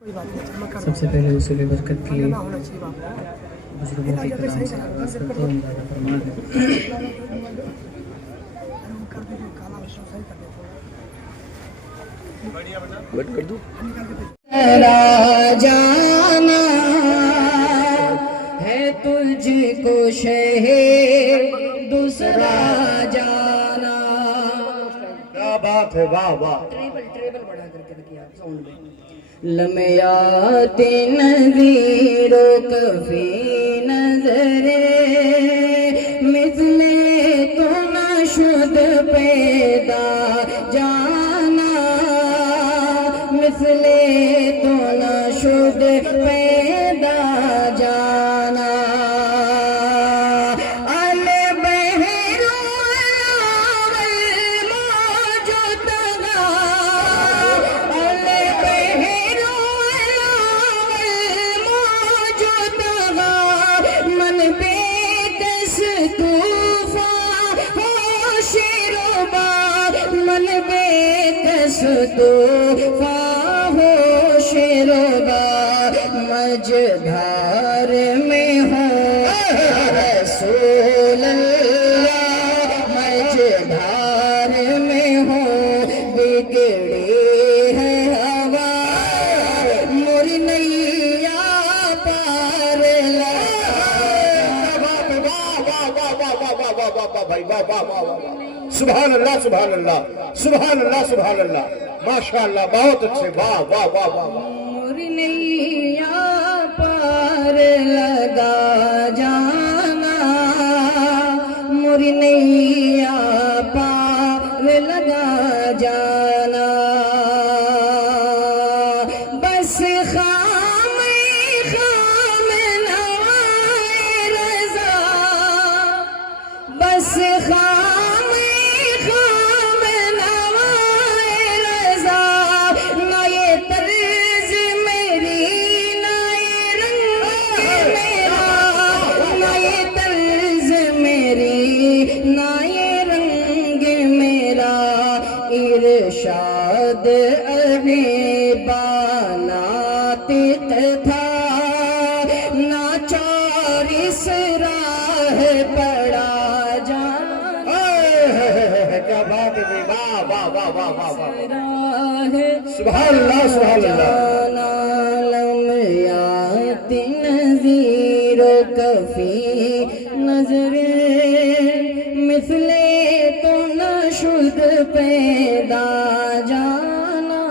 سب سے پہلے حصول برکت کے لیے بزرگوں کی کلام سے آغاز کرتا ہوں۔ دادا فرمان ہے بٹ کر دوں جانا ہے تجھ کو شہر دوسرا جانا۔ کیا بات ہے، واہ واہ۔ ٹریبل بڑھا کر کے رکھیے آپ ساؤنڈ میں۔ لمیات نذیر و کفی نظرے مثل تو نہ شد پیدا جانا، مثل تو نہ شد پیدا جانا۔ طوفان ہو شیربا مجدھار میں ہو رسول اللہ، مجدھار میں ہو بگڑی ہے ہوا موری نیا پار سبحان اللہ سبحان اللہ سبحان اللہ سبحان اللہ، ماشاء اللہ، بہت اچھے، واہ واہ واہ واہ۔ موری نیا پار لگا جانا، موری نیا پار لگا جانا۔ بس خام خام نوائے رضا، بس خام ارشاد ابھی باناتت تھا، ناچار اس راہ پڑا جانا۔ کیا بات ہے، واہ واہ واہ واہ واہ واہ، سبحان اللہ سبحان اللہ۔ لمیات نذیر و کفی نظرے مثل تو نہ شد پیدا جانا،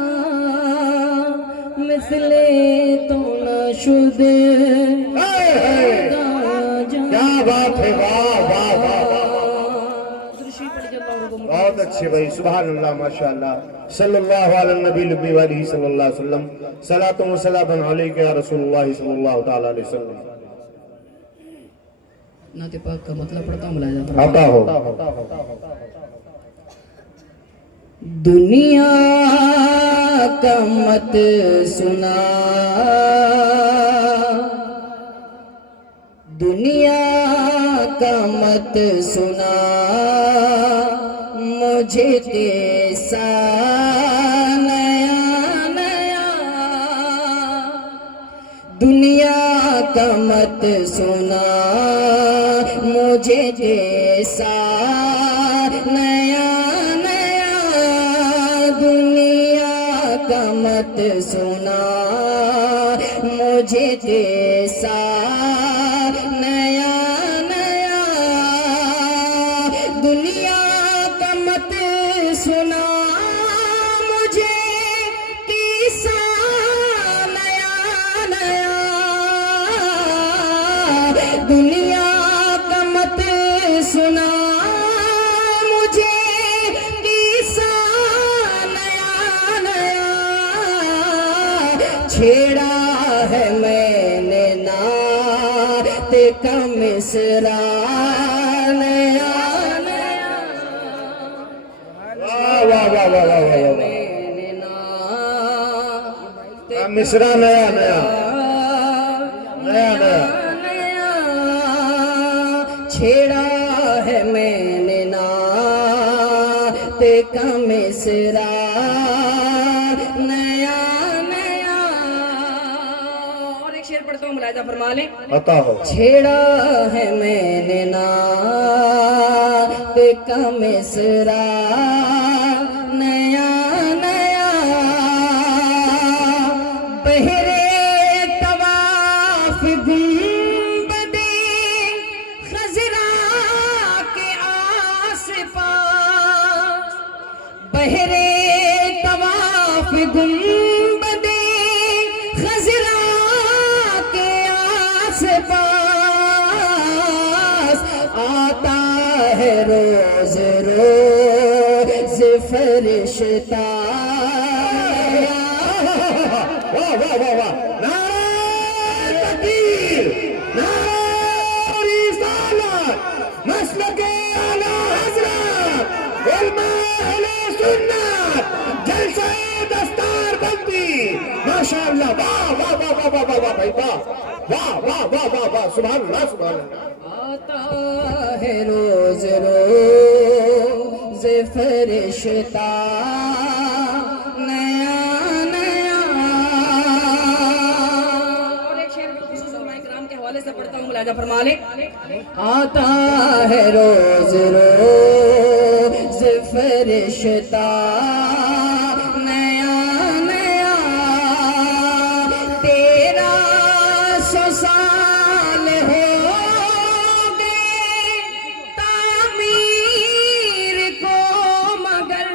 مثل تو نہ شد پیدا جانا۔ کیا بات ہے، واہ واہ واہ واہ، بہت اچھے بھائی، سبحان اللہ ماشاء اللہ۔ صلی اللہ علی النبی الامی وآلہ صلی اللہ علیہ وسلم، صلاۃ و سلام علیک یا رسول اللہ صلی اللہ تعالی علیہ وسلم۔ نعت پاک کا مطلب پڑھتا ہوں، ملاحظہ آتا ہو۔ دنیا کا مت سنا، دنیا کا مت سنا، مجھے جیسا نیا نیا۔ دنیا کا مت سنا، مجھے جیسا نیا نیا۔ دنیا کا مت سنا، مجھے جیسا نیا نیا۔ دنیا کا مت سنا، مجھے کیسا نیا نیا۔ دنیا کا مت سنا، مجھے کیسا نیا نیا۔ چھیڑا ہے میں نے نعت کا مصرع نیا نیا۔ واہ واہ واہ واہ واہ، میں نے نعت مصرع نیا نیا نیا نیا۔ چھیڑا ہے میں نے نعت کا مصرع نیا نیا۔ شعر پڑھتا ہوں ملاحظہ فرما لیں. عطا ہو. چھیڑا ہے میں نے نعت کا مصرع نیا نیا بہرے طواف گنبد خضرا کے آس پاس بہرے طواف گنبد خضرا کے آس پاس آتا ہے روز روز فرشتہ. واہ واہ واہ واہ. نعرہ تکبیر، نعرہ رسالت، مسلک اعلی حضرت، علماء اہل سنت، جلسہ دستار بندی. ماشاءاللہ. واہ واہ واہ واہ واہ واہ بھائی واہ واہ واہ واہ واہ واہ. سبحان اللہ سبحان اللہ. آتا ہے روز روز فرشتہ نیا نیا. اور ایک شعر بالخصوص علماء کرام کے حوالے سے پڑھتا ہوں ملاحظہ فرما لیں. آتا ہے روز روز فرشتہ نیا نیا 1300 سال ہو گئے تعمیر کو مگر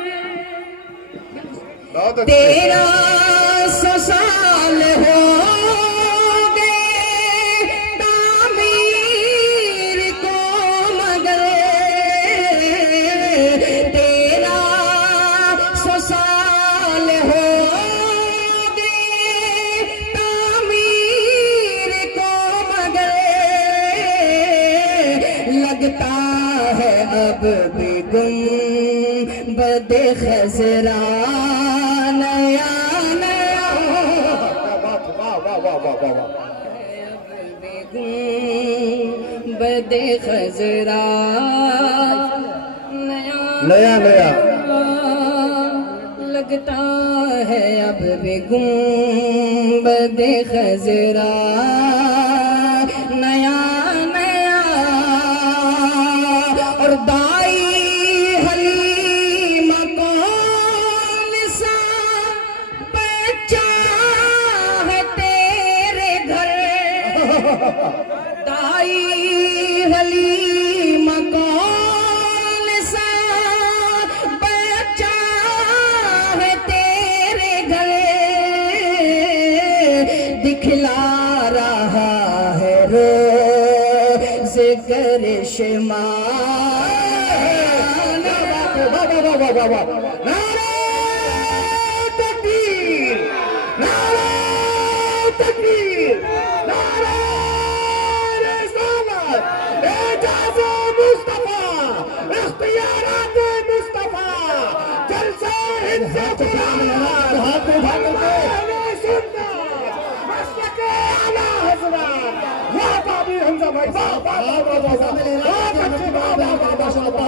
بہت اچھے. 1300 سال ہو گئے تعمیر کو مگر 1300 سال ہو گئے تعمیر کو مگر لگتا ہے اب بھی گنبد خضرا نیا نیا. کیا بات ہے. واہ واہ واہ واہ واہ واہ. گنبد خضرا نیا نیا نیا. لگتا ہے اب بھی گنبد خضرا نیا نیا. اور دائی حلیمہ کون سا بچہ ہے تیرے گھر. دائی حلیمہ کون سا بچہ ہے تیرے گھر دکھلا رہا ہے روز کرشمہ. نعرہ تکبیر، نعرہ تکبیر، نعرہ رسالت، اعجاز مصطفیٰ، اختیارات مصطفیٰ، جلسہ ہند قرآن، اہل سنت، مسلک اعلی حضرت. واہ بابی حمزہ بھائی. واہ واہ واہ واہ واہ. بہت اچھے. واہ واہ واہ واہ.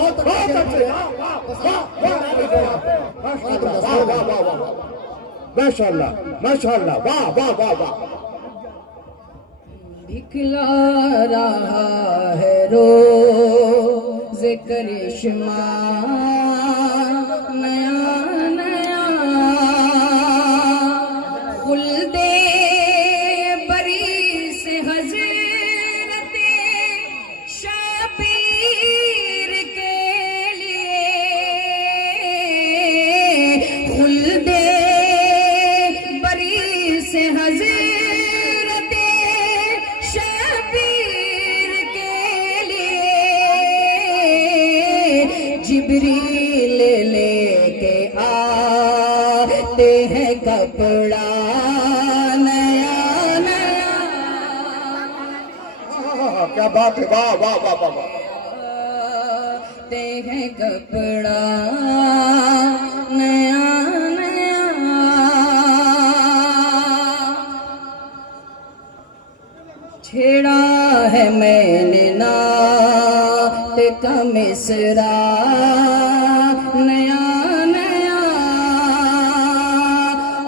بہت اچھے. ماشاء اللہ ماشاء اللہ. واہ واہ واہ واہ. دکھلا رہا ہے روز کرشمہ نیا نیا. خلد بری سے حضرت شبیر کے لیے خلد بری سے حضرت شبیر کے لیے جبریل لے کے آتے ہیں کپڑا نیا نیا. کیا بات ہے. واہ واہ واہ واہ واہ. آتے ہیں کپڑا نیا نیا. چھیڑا ہے میں نے نعت کا مصرع نیا نیا.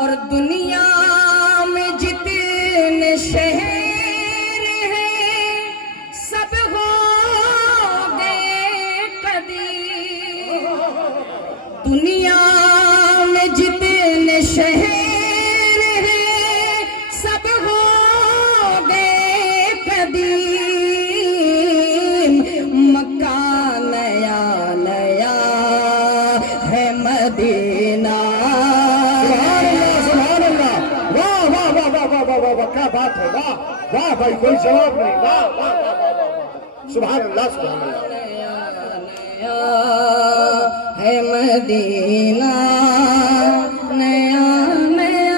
اور دنیا میں جتنے شہر واہ واہ کیا بات ہے واہ واہ بھائی کوئی جواب نہیں واہ واہ سبحان اللہ سبحان اللہ ہے مدینہ نیا نیا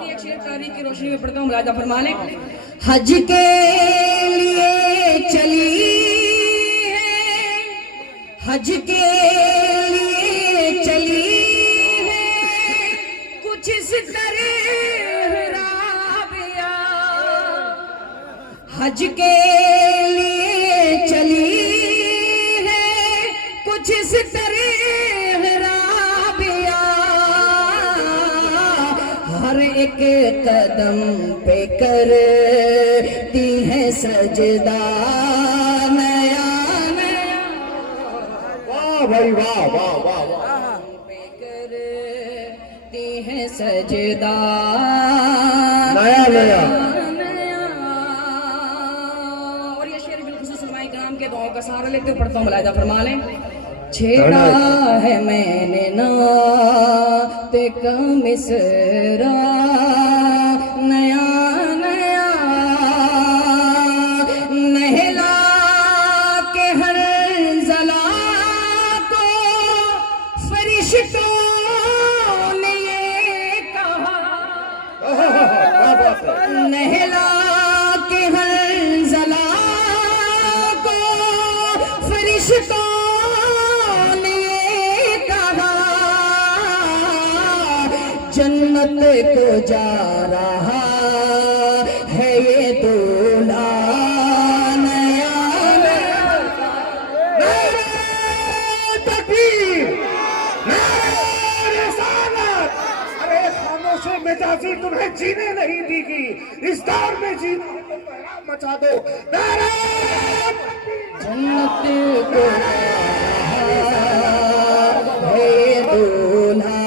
ایک شعر تاریخ کی روشنی میں پڑھتا ہوں ملاحظہ فرما لیں حج کے لیے چلی ہے حج کے لیے چلی ہے کچھ اس طرح رابعہ حج کے لیے چلی ہے کچھ اس طرح رابعہ ہر ایک قدم پہ کرتی ہے سجدہ نیا نیا واہ بھائی واہ واہ واہ واہ پہ کرتی ہے سجدہ نیا نیا اور یہ شعر بالخصوص علماء کرام کے دعاؤں کا سہارا لیتے ہوئے پڑھتا ہوں ملاحظہ فرما لیں چھیڑا ہے میں نے نعت کا مصرع نیا نیا نہلا کے ہر ضلع کو فرشتوں نے یہ کہا نہلا کے ہر ضلع کو فرشتوں جنت کو جا رہا ہے یہ دولہا نیا نیا نعرہ تکبیر نعرہ رسالت ارے خاموش مزاجی تمہیں جینے نہیں دی گی اس دور میں جینے کو بحرام مچا دو نعرہ جنت کو جا رہا ہے یہ دولہا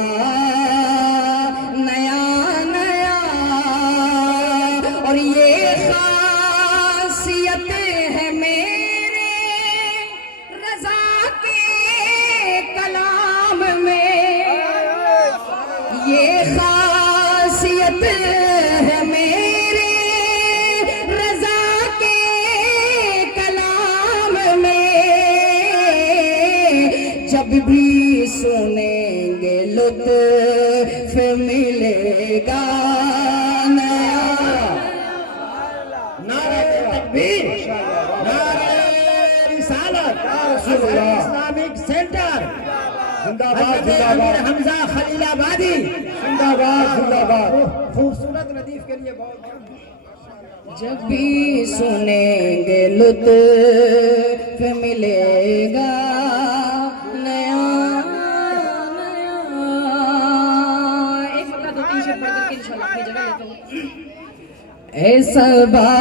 اور یہ خاصیت ہے میرے رضا کے کلام میں یہ خاصیت ہے میرے رضا کے کلام میں جب بھی سنیں گے لطف ملے گا اسلامک سینٹر زندہ باد زندہ باد حمزہ خلیل آبادی زندہ باد زندہ باد خوبصورت ردیف کے لیے بہت جب بھی سنیں گے لطف ملے گا نیا نیا ایک وقت دو تین شعر پڑھ کر کے انشاءاللہ اپنی جگہ لیتا ہوں اے صبا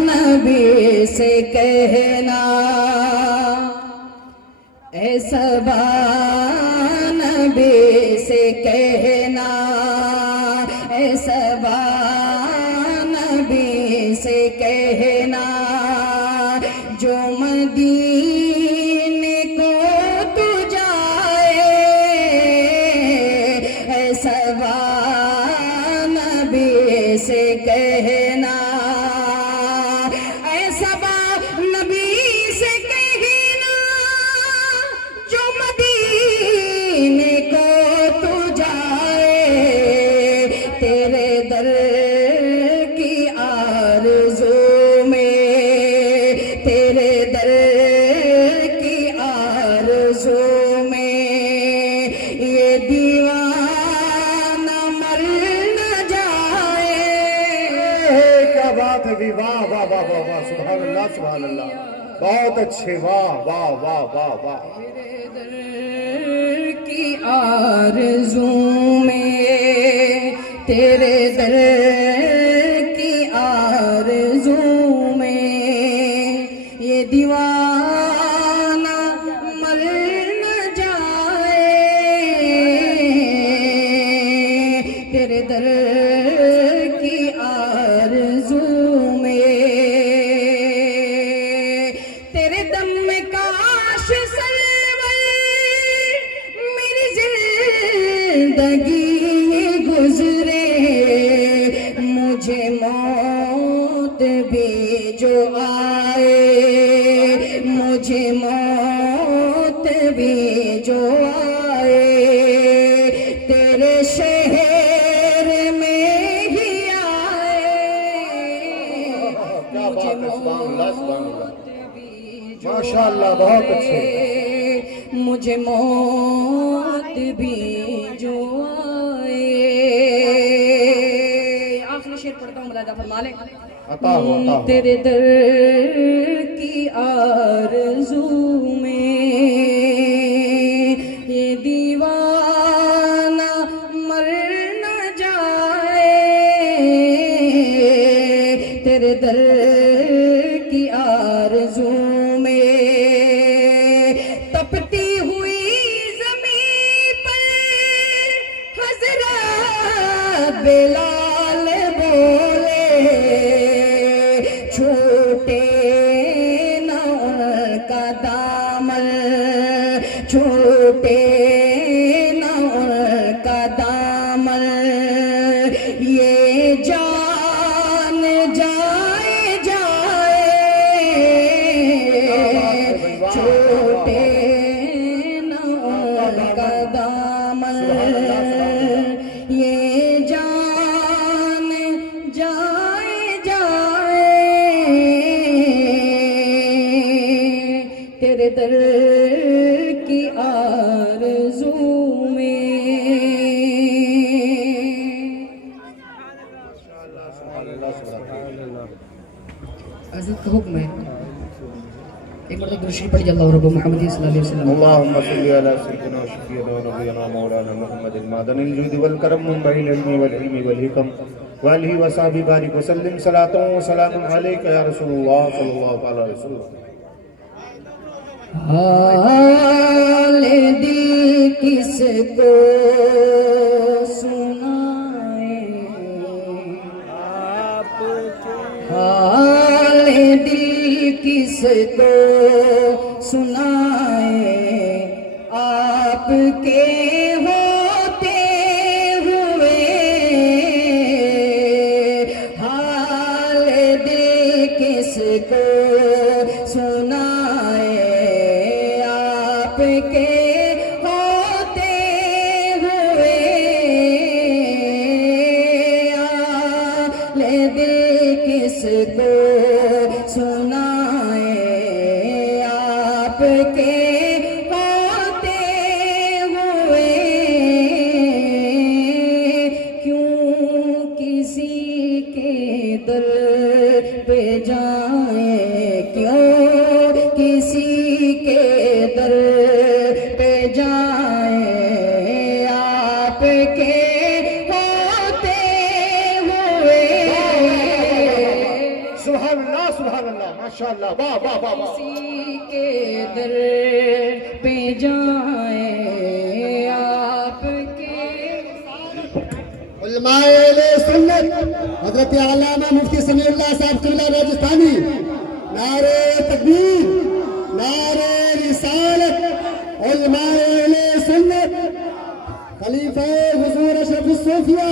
نبی سے کہنا اے صبا نبی سے کہنا اے صبا نبی سے کہنا جو مدینے کو تو جائے اے صبا نبی سے کہنا اے صبا نبی سے کہنا جو مدینے کو تو جائے تیرے در کی آرزو میں تیرے در کی آرزو میں یہ دیوانہ مر نہ جائے کیا بات ہے بھی واہ واہ واہ واہ واہ سبحان اللہ سبحان اللہ بہت اچھے واہ واہ واہ واہ واہ تیرے در کی آرزو میں تیرے در کی آرزو میں یہ دیوانہ مر نہ جائے تیرے در کی آرزو میں تیرے دم میں کاش سرور میری زندگی گزرے مجھے موت بھی جو آئے مجھے موت بھی جو آئے تیرے شہر میں ہی آئے مجھے موت بھی جو ماشاءاللہ بہت اچھے مجھے موت بھی جو آئے آخری شعر پڑھتا ہوں ملاحظہ فرما لیں تیرے در کی آرزو میں یہ دیوانہ مر نہ جائے تیرے در کی آرزو میں تپتی ہوئی زمین پر حضرت بلال بولے چھوٹے نہ ان کا دامن چھوٹے نہ ان کا دامن یہ جان جائے چھوٹے نہ ان کا دامن یہ جان جائے تیرے در کی آرزو میں حضرت کا حکم ہے ایک مرتبہ درود شریف پڑھیے اللہ رب محمد صلی اللہ علیہ وسلم اللهم صل على سيدنا وشفيعنا ونبينا مولانا محمد المعدن الجود والكرم منبع العلم والعلم والحكم وآله وصحبه بارك وسلم صلاة وسلام عليك يا رسول الله صلى الله عليه وسلم حال دل کس کو سنائے حال دل کس کو سنائے آپ کے ہوتے ہوئے حال دل کس کو سنائے آپ کے ہوتے ہوئے حال دل کس کو سنائے آپ کے ہوتے ہوئے کیوں کسی کے در پہ جائیں کیوں کسی کے در پہ جائیں آپ کے ہوتے ہوئے سبحان اللہ ماشاءاللہ واہ واہ واہ واہ کسی کے در پہ جائیں آپ کے علماء اہل سنت حضرت علامہ مفتی سمیع اللہ صاحب قبلہ راجستانی نعرہ تکبیر نعرہ رسالت علماء اہل سنت خلیفہ حضور اشرف الصوفیہ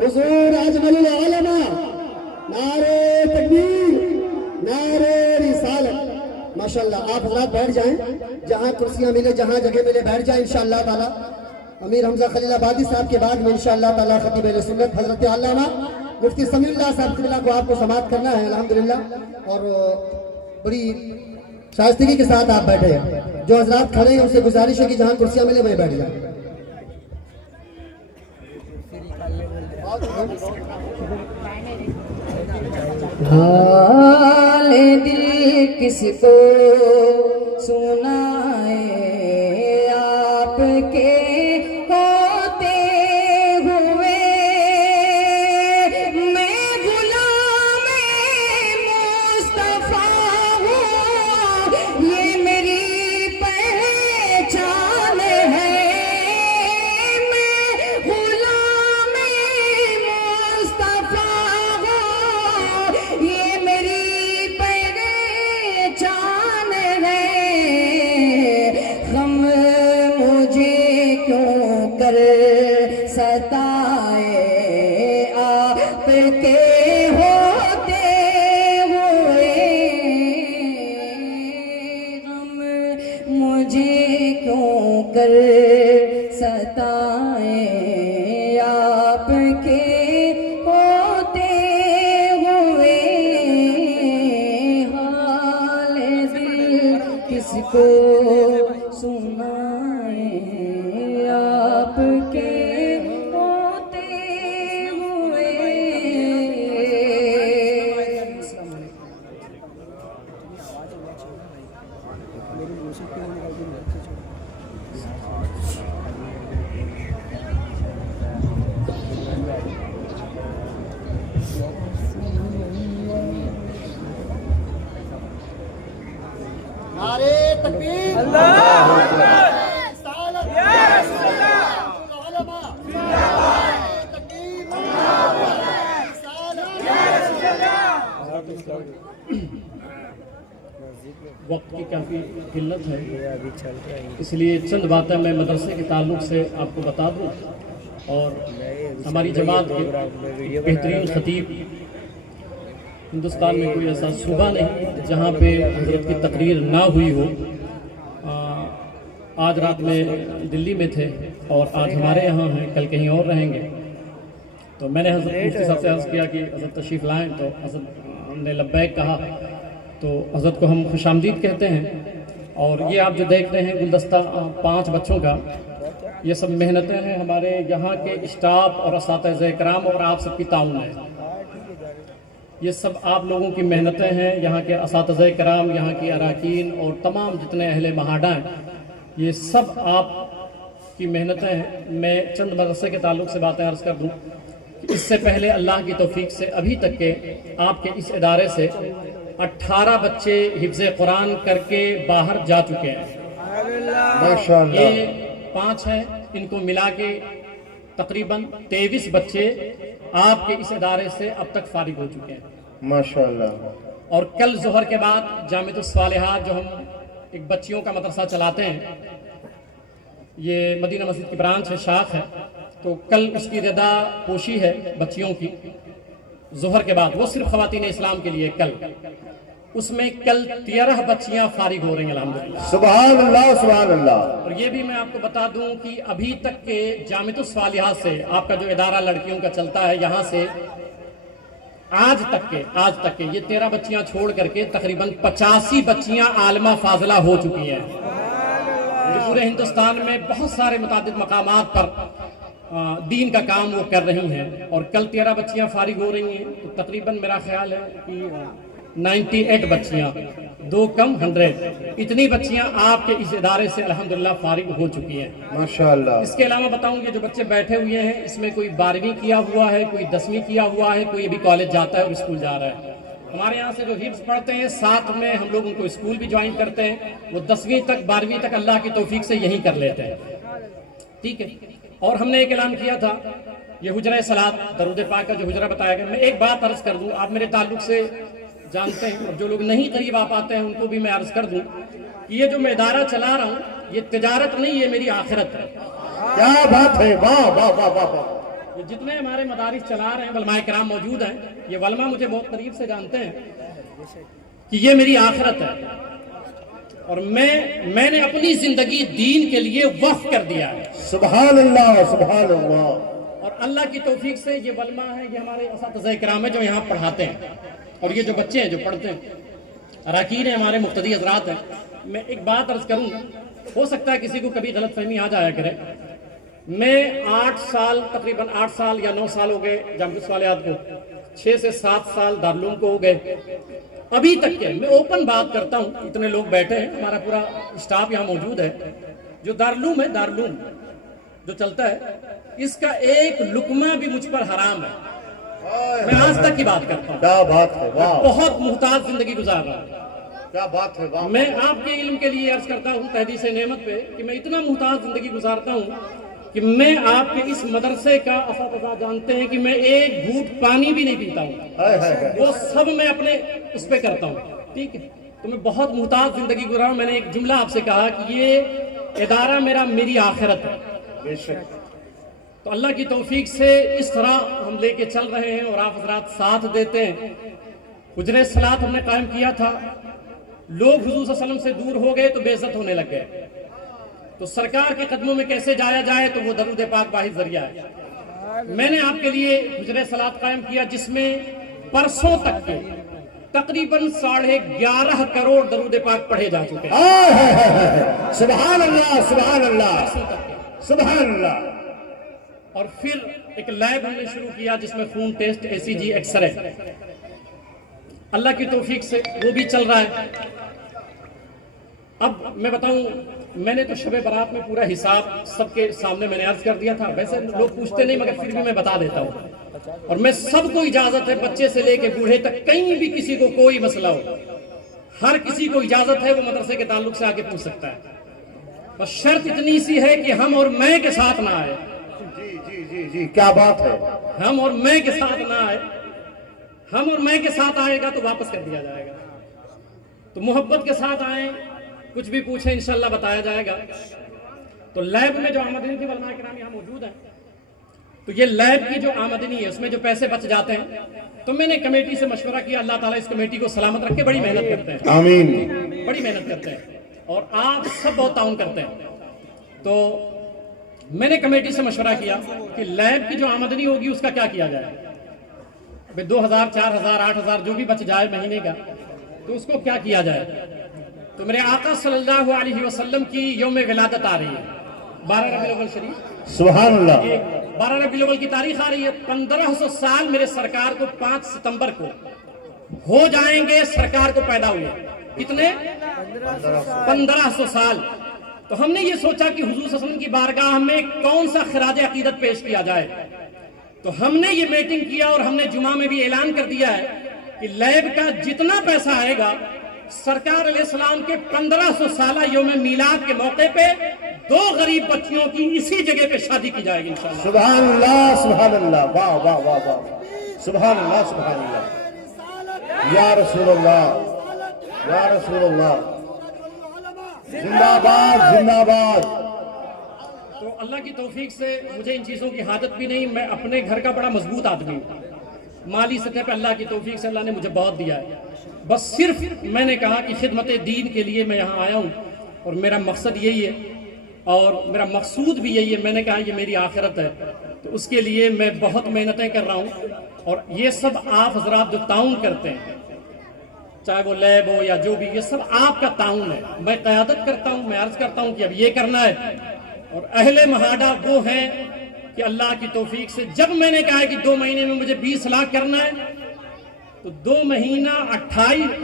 حضور اجمل العلماء نعرہ تکبیر نعرہ رسالت ماشاءاللہ آپ حضرات بیٹھ جائیں جہاں کرسیاں ملے جہاں جگہ ملے بیٹھ جائیں انشاءاللہ تعالی امیر حمزہ خلیل آبادی صاحب کے بعد میں انشاءاللہ تعالی خطیب اہل سنت حضرت علامہ مفتی سمیع اللہ صاحب قبلہ کو آپ کو سماعت کرنا ہے الحمدللہ اور بڑی شائستگی کے ساتھ آپ بیٹھے ہیں جو حضرات کھڑے ہیں ان سے گزارش ہے کہ جہاں کرسیاں ملے وہیں بیٹھ جائیں حال دل کس کو سنائے آپ کے ہوتے ہوئے میں غلام مصطفیٰ ہوں یہ میری پہچان ہے میں غلام مصطفیٰ ہوں یہ میری پہچان ہے غم مجھے کیوں کر ستائے کے ہوتے ہوئے غم مجھے کیوں کر ستائیں، آپ کے ہوتے ہوئے حال دل کس کو سنائیں، آپ کے ہوتے ہوئے۔ نعرے تکبیر، وقت کی کافی قلت ہے، اس لیے چند باتیں میں مدرسے کے تعلق سے آپ کو بتا دوں، اور ہماری جماعت کے بہترین خطیب، ہندوستان میں کوئی ایسا صوبہ نہیں جہاں پہ حضرت کی تقریر نہ ہوئی ہو۔ آج رات میں دلی میں تھے اور آج ہمارے یہاں ہیں، کل کہیں اور رہیں گے، تو میں نے حضرت مفتی صاحب سے عرض کیا کہ حضرت تشریف لائیں، تو حضرت نے لبیک کہا، تو حضرت کو ہم خوش آمدید کہتے ہیں۔ اور یہ آپ جو دیکھ رہے ہیں گلدستہ 5 بچوں کا، یہ سب محنتیں ہیں ہمارے یہاں کے اسٹاف اور اساتذہ کرام اور آپ سب کی تعاون ہے۔ یہ سب آپ لوگوں کی محنتیں ہیں، یہاں کے اساتذہ کرام، یہاں کی اراکین اور تمام جتنے اہل محاڈہ ہیں، یہ سب آپ کی محنتیں ہیں۔ میں چند مدرسے کے تعلق سے باتیں عرض کر دوں کہ اس سے پہلے اللہ کی توفیق سے ابھی تک کے آپ کے اس ادارے سے 18 بچے حفظ قرآن کر کے باہر جا چکے ہیں۔ ماشاءاللہ، یہ 5 ہیں، ان کو ملا کے تقریباً 23 بچے آپ کے اس ادارے سے اب تک فارغ ہو چکے ہیں۔ ماشاءاللہ، اور کل ظہر کے بعد جامعۃ الصالحات، جو ہم ایک بچیوں کا مدرسہ چلاتے ہیں، یہ مدینہ مسجد کی برانچ ہے، شاخ ہے، تو کل اس کی ردا پوشی ہے بچیوں کی ظہر کے بعد، وہ صرف خواتین اسلام کے لیے کل، اس میں کل 13 بچیاں فارغ ہو رہی ہیں الحمدللہ۔ سبحان اللہ، سبحان اللہ۔ اور یہ بھی میں آپ کو بتا دوں کہ ابھی تک کے جامعۃ الصالحات سے، آپ کا جو ادارہ لڑکیوں کا چلتا ہے، یہاں سے آج تک کے یہ 13 بچیاں چھوڑ کر کے تقریباً 85 بچیاں عالمہ فاضلہ ہو چکی ہیں۔ جو پورے ہندوستان میں بہت سارے متعدد مقامات پر دین کا کام وہ کر رہی ہیں، اور کل 13 بچیاں فارغ ہو رہی ہیں، تو تقریباً میرا خیال ہے کہ 98 بچیاں، 2 کم 100، اتنی بچیاں آپ کے اس ادارے سے الحمدللہ فارغ ہو چکی ہیں۔ ماشاءاللہ، اس کے علاوہ بتاؤں کہ جو بچے بیٹھے ہوئے ہیں، اس میں کوئی 12ویں کیا ہوا ہے، کوئی 10ویں کیا ہوا ہے، کوئی ابھی کالج جاتا ہے اور اسکول جا رہا ہے۔ ہمارے یہاں سے جو حفظ پڑھتے ہیں، ساتھ میں ہم لوگ ان کو اسکول بھی جوائن کرتے ہیں، وہ 10ویں تک 12ویں تک اللہ کی توفیق سے یہی کر لیتے ہیں، ٹھیک ہے۔ اور ہم نے ایک اعلان کیا تھا، یہ حجرہ صلاۃ درود پاک کا جو حجرہ بتایا گیا، میں ایک بات عرض کر دوں، آپ میرے تعلق سے جانتے ہیں، اور جو لوگ نہیں قریب آپ آتے ہیں ان کو بھی میں عرض کر دوں کہ یہ جو میں ادارہ چلا رہا ہوں، یہ تجارت نہیں، یہ میری آخرت ہے۔ کیا بات ہے، واہ واہ واہ واہ واہ۔ یہ جتنے ہمارے مدارس چلا رہے ہیں، علماء کرام موجود ہیں، یہ علماء مجھے بہت قریب سے جانتے ہیں کہ یہ میری آخرت ہے، اور میں نے اپنی زندگی دین کے لیے وقف کر دیا ہے۔ سبحان اللہ، سبحان اللہ۔ اور اللہ کی توفیق سے یہ علماء ہیں، یہ ہمارے اساتذہ کرام ہیں جو یہاں پڑھاتے ہیں، اور یہ جو بچے ہیں جو پڑھتے ہیں، اراکین ہیں، ہمارے مقتدی حضرات ہیں۔ میں ایک بات عرض کروں، ہو سکتا ہے کسی کو کبھی غلط فہمی آ جایا کرے، میں 8 سال، تقریباً 8 سال یا 9 سال ہو گئے جامعۃ الصالحات کو، 6 سے 7 سال دارالعلوم کو ہو گئے، ابھی تک کے میں اوپن بات کرتا ہوں، اتنے لوگ بیٹھے ہیں، ہمارا پورا اسٹاف یہاں موجود ہے، جو دارالعلوم ہے، دارالعلوم جو چلتا ہے، اس کا ایک لقمہ بھی مجھ پر حرام ہے۔ میں آج تک کی بات کرتا ہوں، کیا بات ہے، واہ، بہت محتاط زندگی گزار رہا ہوں۔ کیا بات ہے، واہ۔ میں آپ کے علم کے لیے عرض کرتا ہوں تحدیث نعمت پہ کہ میں اتنا محتاط زندگی گزارتا ہوں کہ میں آپ کے اس مدرسے کا اساتذہ جانتے ہیں کہ میں ایک گھونٹ پانی بھی نہیں پیتا ہوں، وہ سب میں اپنے اس پہ کرتا ہوں، ٹھیک ہے۔ تو میں بہت محتاط زندگی گزارا ہوں۔ میں نے ایک جملہ آپ سے کہا کہ یہ ادارہ میری آخرت ہے، بے شک۔ تو اللہ کی توفیق سے اس طرح ہم لے کے چل رہے ہیں اور آپ حضرات ساتھ دیتے ہیں. حجرِ صلاۃ ہم نے قائم کیا تھا, لوگ حضور صلی اللہ علیہ وسلم سے دور ہو گئے تو بے عزت ہونے لگ گئے. تو سرکار کے قدموں میں کیسے جایا جائے, تو وہ درود پاک واحد ذریعہ ہے. میں نے آپ کے لیے حجرِ صلاۃ قائم کیا جس میں پرسوں تک کے تقریباً 11.5 کروڑ درود پاک پڑھے جا چکے ہیں. سبحان اللہ, سبحان اللہ, سبحان اللہ. اور پھر ایک لیب ہم نے شروع کیا جس میں خون ٹیسٹ, ECG, ایکس رے, اللہ کی توفیق سے وہ بھی چل رہا ہے. اب میں بتاؤں, میں نے تو شب برات میں پورا حساب سب کے سامنے میں نے عرض کر دیا تھا. ویسے لوگ پوچھتے نہیں مگر پھر بھی میں بتا دیتا ہوں. اور میں سب کو اجازت ہے, بچے سے لے کے بوڑھے تک, کہیں بھی کسی کو کوئی مسئلہ ہو, ہر کسی کو اجازت ہے وہ مدرسے کے تعلق سے آ کے پوچھ سکتا ہے. بس شرط اتنی سی ہے کہ ہم اور میں کے ساتھ نہ آئے. جی کیا بات ہے. ہم اور میں کے ساتھ نہ آئے. ہم اور میں کے ساتھ آئے گا تو واپس کر دیا جائے گا. تو محبت کے ساتھ آئیں, کچھ بھی پوچھیں, انشاءاللہ بتایا جائے گا. تو لیب میں جو آمدنی تھی, علماء کرام یہاں موجود ہیں, تو یہ لیب کی جو آمدنی ہے اس میں جو پیسے بچ جاتے ہیں, تو میں نے کمیٹی سے مشورہ کیا, اللہ تعالیٰ اس کمیٹی کو سلامت رکھے, بڑی محنت کرتے ہیں, آمین, بڑی محنت کرتے ہیں, اور آپ سب بہت تعاون کرتے ہیں. تو میں نے کمیٹی سے مشورہ کیا کہ لیب کی جو آمدنی ہوگی اس کا کیا کیا جائے. 2000, 4000, 8000 جو بھی بچ جائے مہینے کا, تو اس کو کیا کیا جائے. تو میرے آقا صلی اللہ علیہ وسلم کی یوم ولادت آ رہی ہے, 12 ربیع الاول شریف. سبحان اللہ. 12 ربیع الاول کی تاریخ آ رہی ہے. 1500 سال میرے سرکار کو 5 ستمبر کو ہو جائیں گے سرکار کو پیدا ہوئے. کتنے؟ 1500 سال. تو ہم نے یہ سوچا کہ حضور صلی اللہ علیہ وسلم کی بارگاہ میں کون سا خراج عقیدت پیش کیا جائے. تو ہم نے یہ میٹنگ کیا اور ہم نے جمعہ میں بھی اعلان کر دیا ہے کہ لیب کا جتنا پیسہ آئے گا سرکار علیہ السلام کے 1500 سالہ یوم میلاد کے موقع پہ 2 غریب بچیوں کی اسی جگہ پہ شادی کی جائے گی انشاءاللہ. سبحان اللہ, سبحان اللہ, واہ واہ واہ واہ, سبحان اللہ, سبحان اللہ. یا رسول اللہ, یا رسول اللہ, زندہ باد, زندہ باد. تو اللہ کی توفیق سے مجھے ان چیزوں کی حاجت بھی نہیں. میں اپنے گھر کا بڑا مضبوط آدمی ہوں. مالی سطح پہ اللہ کی توفیق سے اللہ نے مجھے بہت دیا ہے. بس صرف میں نے کہا کہ خدمت دین کے لیے میں یہاں آیا ہوں اور میرا مقصد یہی ہے اور میرا مقصود بھی یہی ہے. میں نے کہا یہ میری آخرت ہے, تو اس کے لیے میں بہت محنتیں کر رہا ہوں. اور یہ سب آپ حضرات جو تعاون کرتے ہیں, چاہے وہ لیب ہو یا جو بھی, یہ سب آپ کا تعاون ہے. میں قیادت کرتا ہوں, میں عرض کرتا ہوں کہ اب یہ کرنا ہے. اور اہل مہاڈا وہ ہیں کہ اللہ کی توفیق سے جب میں نے کہا کہ 2 مہینے میں مجھے 20 لاکھ کرنا ہے, تو 2 مہینہ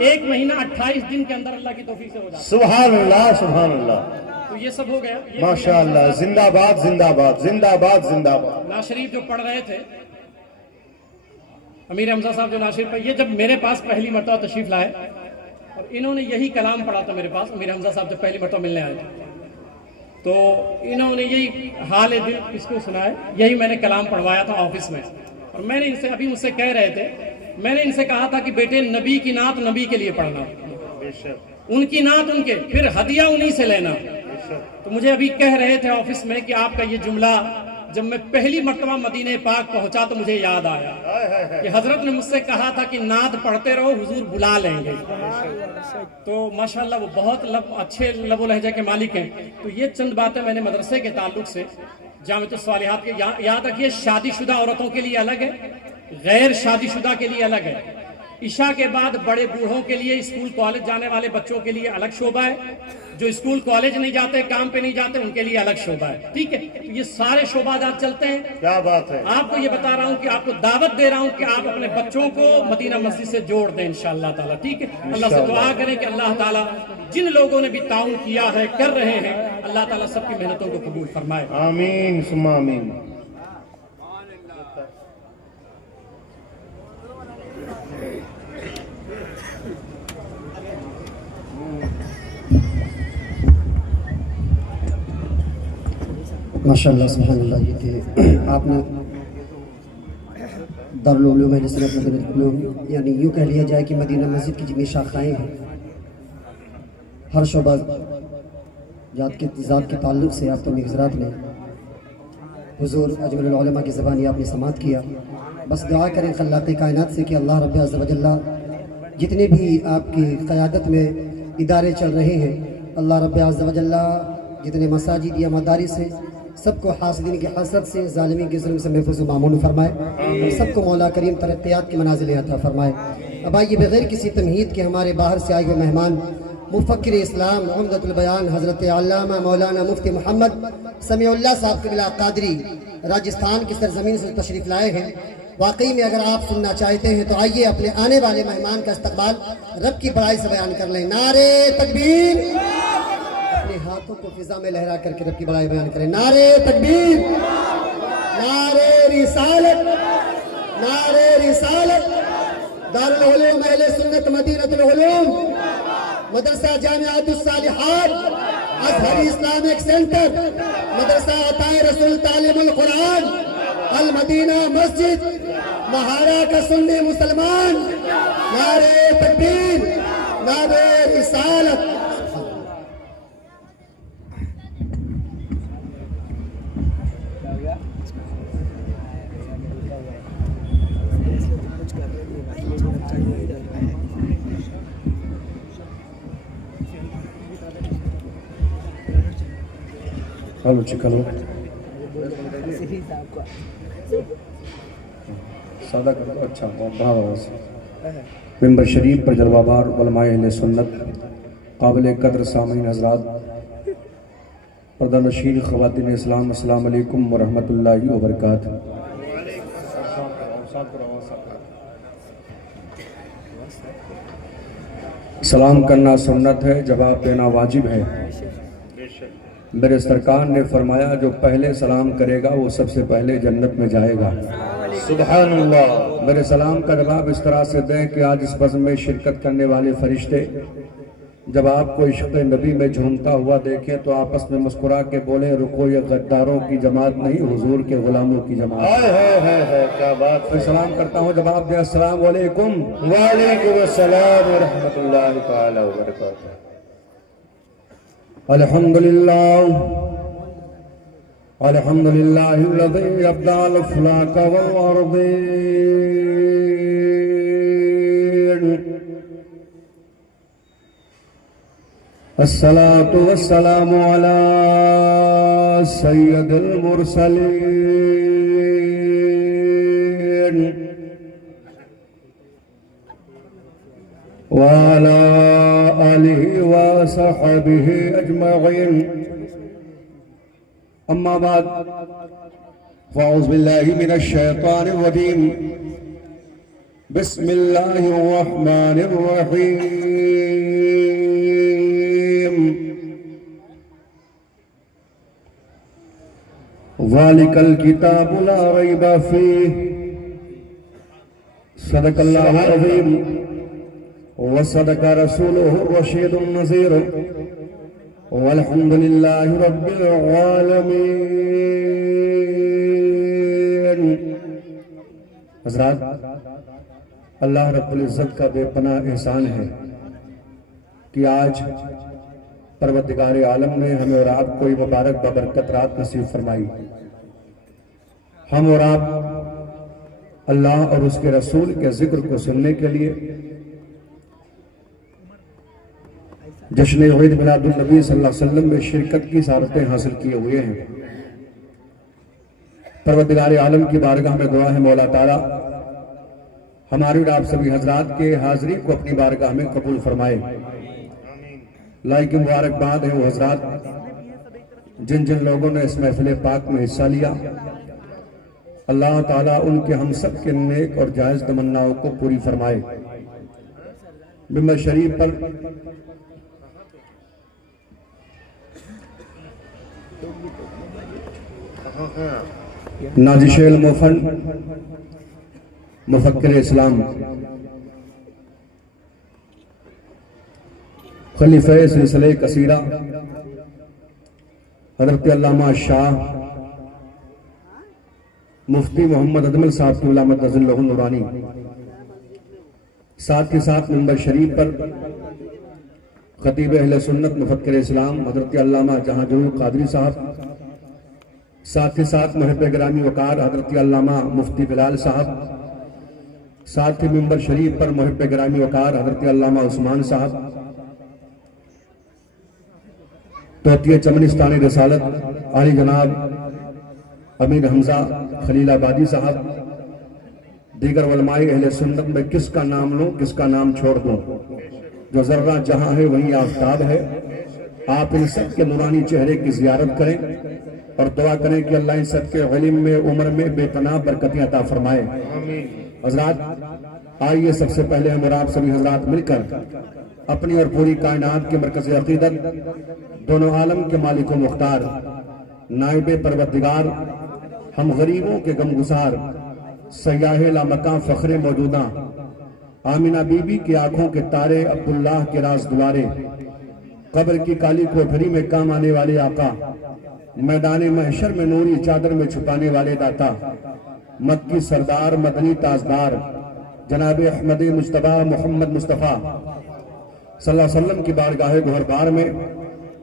1 مہینہ 28 دن کے اندر اللہ کی توفیق سے ہو جاتا ہے. سبحان اللہ, سبحان اللہ. تو یہ سب ہو گیا. ماشاءاللہ, زندہ باد, زندہ باد, زندہ باد, زندہ باد. نواز شریف جو پڑھ رہے تھے, امیر حمزہ صاحب جو نواز شریف پہ, یہ جب میرے پاس پہلی مرتبہ تشریف لائے اور انہوں نے یہی کلام پڑھا تھا میرے پاس, امیر حمزہ صاحب جب پہلی مرتبہ ملنے آئے تھے, تو انہوں نے یہی حال دل اس کو سنائے, یہی میں نے کلام پڑھوایا تھا آفس میں. اور میں نے ان سے, ابھی مجھ سے کہہ رہے تھے, میں نے ان سے کہا تھا کہ بیٹے نبی کی نعت نبی کے لیے پڑھنا, ان کی نعت ان کے, پھر ہدیہ انہی سے لینا. تو مجھے ابھی کہہ رہے تھے آفس میں کہ آپ کا یہ جملہ جب میں پہلی مرتبہ مدینہ پاک پہنچا تو مجھے یاد آیا کہ حضرت نے مجھ سے کہا تھا کہ نعت پڑھتے رہو, حضور بلا لیں گے. تو ماشاءاللہ وہ بہت اچھے لب و لہجہ کے مالک ہیں. تو یہ چند باتیں میں نے مدرسے کے تعلق سے جامعۃ الصالحات کے, یاد رکھیے شادی شدہ عورتوں کے لیے الگ ہے, غیر شادی شدہ کے لیے الگ ہے. عشاء کے بعد بڑے بوڑھوں کے لیے, اسکول کالج جانے والے بچوں کے لیے الگ شعبہ ہے, جو اسکول کالج نہیں جاتے, کام پہ نہیں جاتے, ان کے لیے الگ شعبہ ہے. ٹھیک ہے, یہ سارے شعبہ جات چلتے ہیں. کیا بات ہے. آپ کو یہ بتا رہا ہوں کہ آپ کو دعوت دے رہا ہوں کہ آپ اپنے بچوں کو مدینہ مسجد سے جوڑ دیں انشاءاللہ تعالیٰ. ٹھیک ہے, اللہ سے دعا کریں کہ اللہ تعالیٰ جن لوگوں نے بھی تعاون کیا ہے, کر رہے ہیں, اللہ تعالیٰ سب کی محنتوں کو قبول فرمائے. آمین ثم آمین. ماشاءاللہ, سبحان اللہ. یہ کہ آپ نے دارالعلوم اہل سنت مدینہ, یعنی یوں کہہ لیا جائے کہ مدینہ مسجد کی جتنی شاخائیں ہیں, ہر شعبہ ذات کے تعلق سے آپ تمہیں حضرات نے حضور اجمل العلماء کی زبان یہ آپ نے سماعت کیا. بس دعا کریں خلاق کائنات سے کہ اللہ رب عز و جل جتنے بھی آپ کی قیادت میں ادارے چل رہے ہیں، اللہ رب عز و جل جتنے مساجد یا مدارس ہیں سب کو حاسدین کی حسد سے، ظالمین کے ظلم سے محفوظ و معمون فرمائے، اور سب کو مولا کریم ترقیات کی منازل عطا فرمائے. اب آئیے بغیر کسی تمہید کے ہمارے باہر سے آئے ہوئے مہمان مفکر اسلام عمدۃ البیان حضرت علامہ مولانا مفتی محمد سمیع اللہ صاحب قبلہ قادری راجستھان کی سرزمین سے تشریف لائے ہیں. واقعی میں اگر آپ سننا چاہتے ہیں تو آئیے اپنے آنے والے مہمان کا استقبال رب کی بڑائی سے بیان کر لیں. نعرے تکبیر! اپنے ہاتھوں کو فضا میں لہرا کر کے رب کی بڑائی بیان کریں. نعرے تکبیر! نعرے رسالت! نعرے رسالت! دارالعلوم اہل سنت مدینۃ العلوم، مدرسہ جامعۃ الصالحات، ازہری اسلامک سینٹر، مدرسہ عطائے رسول تعلیم القرآن، المدینہ مسجد، مہارا کا سنی مسلمان. نعرے تکبیر! نعرے رسالت! ہلو چکلو سادہ کرو. اچھا ممبر شریف پر جلوہ بار علماء اہل سنت، قابل قدر سامعین حضرات، پردہ نشین خواتین اسلام، السلام علیکم ورحمۃ اللہ وبرکاتہ. سلام کرنا سنت ہے، جواب دینا واجب ہے. میرے سرکار نے فرمایا جو پہلے سلام کرے گا وہ سب سے پہلے جنت میں جائے گا. سبحان اللہ. میرے سلام کا جواب اس طرح سے دیں کہ آج اس بزم میں شرکت کرنے والے فرشتے جب آپ کو عشق نبی میں جھومتا ہوا دیکھیں تو آپس میں مسکرا کے بولیں رکو یہ غداروں کی جماعت نہیں، حضور کے غلاموں کی جماعت. کیا بات. پھر سلام کرتا ہوں، جواب دیں السلام علیکم. وعلیکم السلام ورحمۃ اللہ تعالی وبرکاتہ. الحمدللہ الحمدللہ الذی ابدع الافلاک والارضین الصلاة والسلام علی سید المرسلین وعلى آله وصحبه أجمعين. أما بعد فأعوذ بالله من الشيطان الرجيم. بسم الله الرحمن الرحيم. ذلك الكتاب لا ريب فيه. صدق الله العظيم وصدق رسوله الرشيد النذير والحمد لله رب العالمين. حضرات، اللہ رب العزت کا بے پناہ احسان ہے کہ آج پروردگار عالم نے ہمیں اور آپ کو یہ مبارک ببرکت رات نصیب فرمائی. ہم اور آپ اللہ اور اس کے رسول کے ذکر کو سننے کے لیے جشن عید میلاد النبی صلی اللہ علیہ وسلم میں شرکت کی سعادتیں حاصل کیے ہوئے ہیں. پروردگار عالم کی بارگاہ میں دعا ہے مولا تعالیٰ ہماری اور آپ سبھی حضرات کے حاضری کو اپنی بارگاہ میں قبول فرمائے. لائق مبارکباد ہیں وہ حضرات جن جن لوگوں نے اس محفل پاک میں حصہ لیا. اللہ تعالیٰ ان کے ہم سب کے نیک اور جائز تمناؤں کو پوری فرمائے. ممبر شریف پر نازش علم و فن مفکر اسلام خلیفہ سلسلہ کثیرہ حضرت علامہ شاہ مفتی محمد ادمل صاحب کی علامت نزل اللہ نورانی، ساتھ کے ساتھ ممبر شریف پر خطیب اہل سنت مفکر اسلام حضرت علامہ جہاں جلول قادری صاحب، साथ ही साथ महब ग्रामी वकार हजरत अल्लामा मुफ्ती बिलाल साहब, साथ ही मिंबर शरीफ पर महब ग्रामी वकार हजरत अल्लामा उस्मान साहब, तोतिया चमनिस्तानी रसालत आली जनाब अमीर हमजा खलीलाबादी साहब, दीगर उलमाए अहले सुन्नत में किसका नाम लूं किसका नाम छोड़ दूं, जो जर्रा जहां है वहीं आफताब है। आप इन सब के नूरानी चेहरे की जियारत करें और दुआ करें कि अल्लाह इन सब के इल्म में उम्र में बेपनाह बरकतें अता फरमाए। हजरात आइए सबसे पहले हम और आप सभी हजरात मिलकर अपनी और पूरी कायनात के मरकज़ अक़ीदत, दोनों आलम के मालिक व मुख्तार, नाइब परवरदिगार, हम गरीबों के गमगुसार, सयाहे लामकां फ़ख्रे मौजूदा, आमिना बीबी की आंखों के तारे, अब्दुल्लाह के राज दुआरे, कब्र की काली कोठरी में काम आने वाले आका, मैदान महशर में नूरी चादर में छुपाने वाले दाता, मक्की सरदार मदनी ताजदार जनाब अहमद मुस्तफा मोहम्मद मुस्तफ़ा सल्लल्लाहु अलैहि वसल्लम की बारगाह गुहरबार में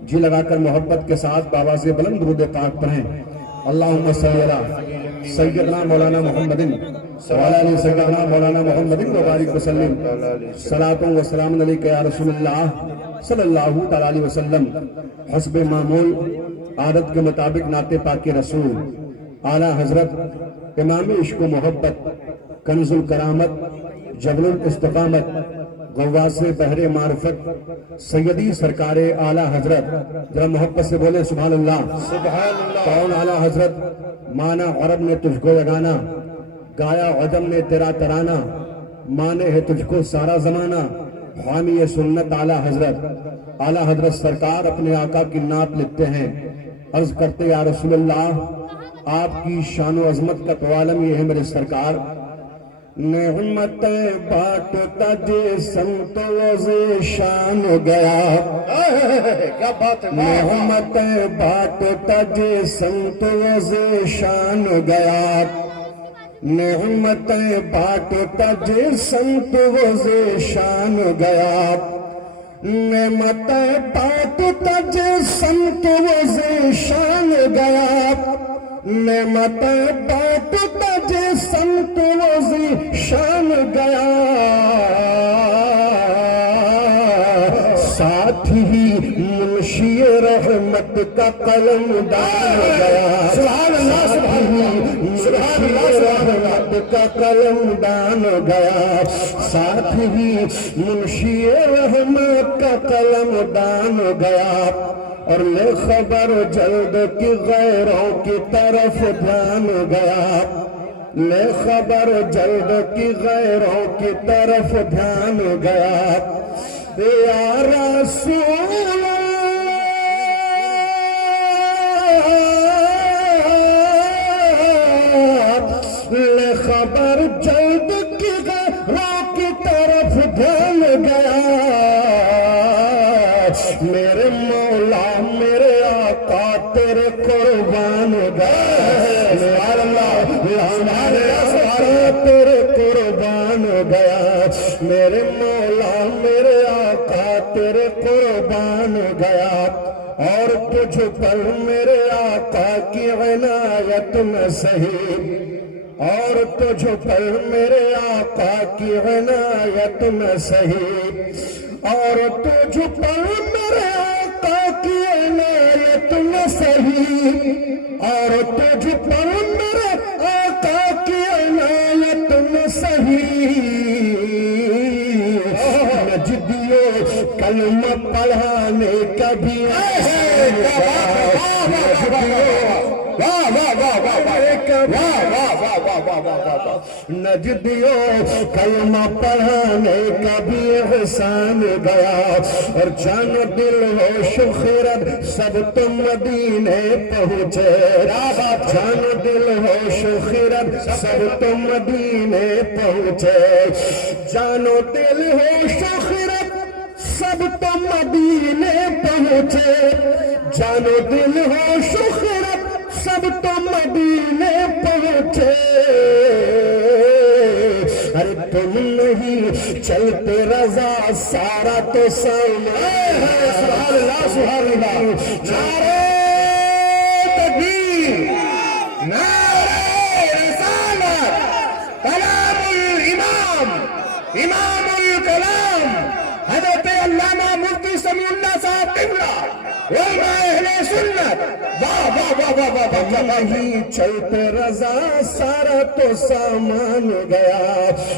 जी लगाकर मोहब्बत के साथ बाबा से बुलंद दुरूद पाक पढ़ें। अल्लाहुम्मा सल्ली अला सय्यदना मौलाना मुहम्मदिन व अला आलि सय्यदना मौलाना मुहम्मदिन व बारिक वसल्लम सलातुन व सलामुन अलैका या रसूलल्लाह सल्लल्लाहु तआला अलैहि वसल्लम। हस्बे मामूल आदत के मुताबिक नाते पाक के रसूल आला हजरत इमाम इश्क व मोहब्बत, कंजुल करामत, जबलुल इस्तिकामत, गवासे बहरे मार्फत, सैयदी सरकारे आला हजरत, जरा मोहब्बत से बोले सुभान अल्लाह। कौन आला हजरत, माना अरब ने तुझको यगाना, गाया अजम ने तेरा तराना, माने है तुझको सारा जमाना, हामी ये सुन्नत आला हजरत। आला हजरत सरकार अपने आका की नात लिखते हैं, अर्ज करते या रसूलल्लाह आपकी शान व अजमत का तो आलम ये है मेरे सरकार। नेमतें बांटता जे संतों शान गया, क्या बात है। नेमतें बांटता जे संतों शान गया, नेमतें बांटता जे संतों शान गया, नेमतें बांटता जे संतों शान गया, नेमतें बांटता जे संतों शान गया, साथ ही मुंशी रहमत का कलम दान गया, रहमत का कलम दान गया, साथ ही मुंशी रहमत का कलम दान गया। और ले खबर जल्द की गैरों की तरफ ध्यान गया, ले खबर जल्द की गैरों की तरफ ध्यान गया। या रसूल ले खबर जल्द की गैरों की तरफ ध्यान गया, मेरे मौला मेरे आका तेरे कुर्बान गया, तेरे कुर्बान गया, मेरे मौला मेरे आका तेरे कुर्बान गया। और तुझ पर मेरे आका की इनायत में सही, और तुझ पर मेरे आका की इनायत में सही, और तुझ पर मेरे आका की इनायत में सही, और तुझ पर मेरे आका की इनायत में सही। नजदियो कलमा पढ़ाने का भी नजदियो कलमा पढ़ाने का भी एहसान गया। और जान दिल होश खिरत सब तुम मदीने पहुँचे, जान दिल होश खिरत सब तुम मदीने पहुँचे, जानो दिल होश खिरत सब तुम मदीने पहुँचे, जानो दिल होश खिरत सब तुम मदीने पहुँचे। अरे तुम नहीं चलते रजा सारा तो सामने, सुभान अल्लाह सुभान अल्लाह। नारे तकबीर, इमामुल कलाम हजरत अल्लामा मुफ्ती समीउल्लाह साहब किबला उलमा अहले सुन्नत। वाह वाह वाह वाह वाह वाह वाह। नहीं चलते रजा सारा तो सामान गया,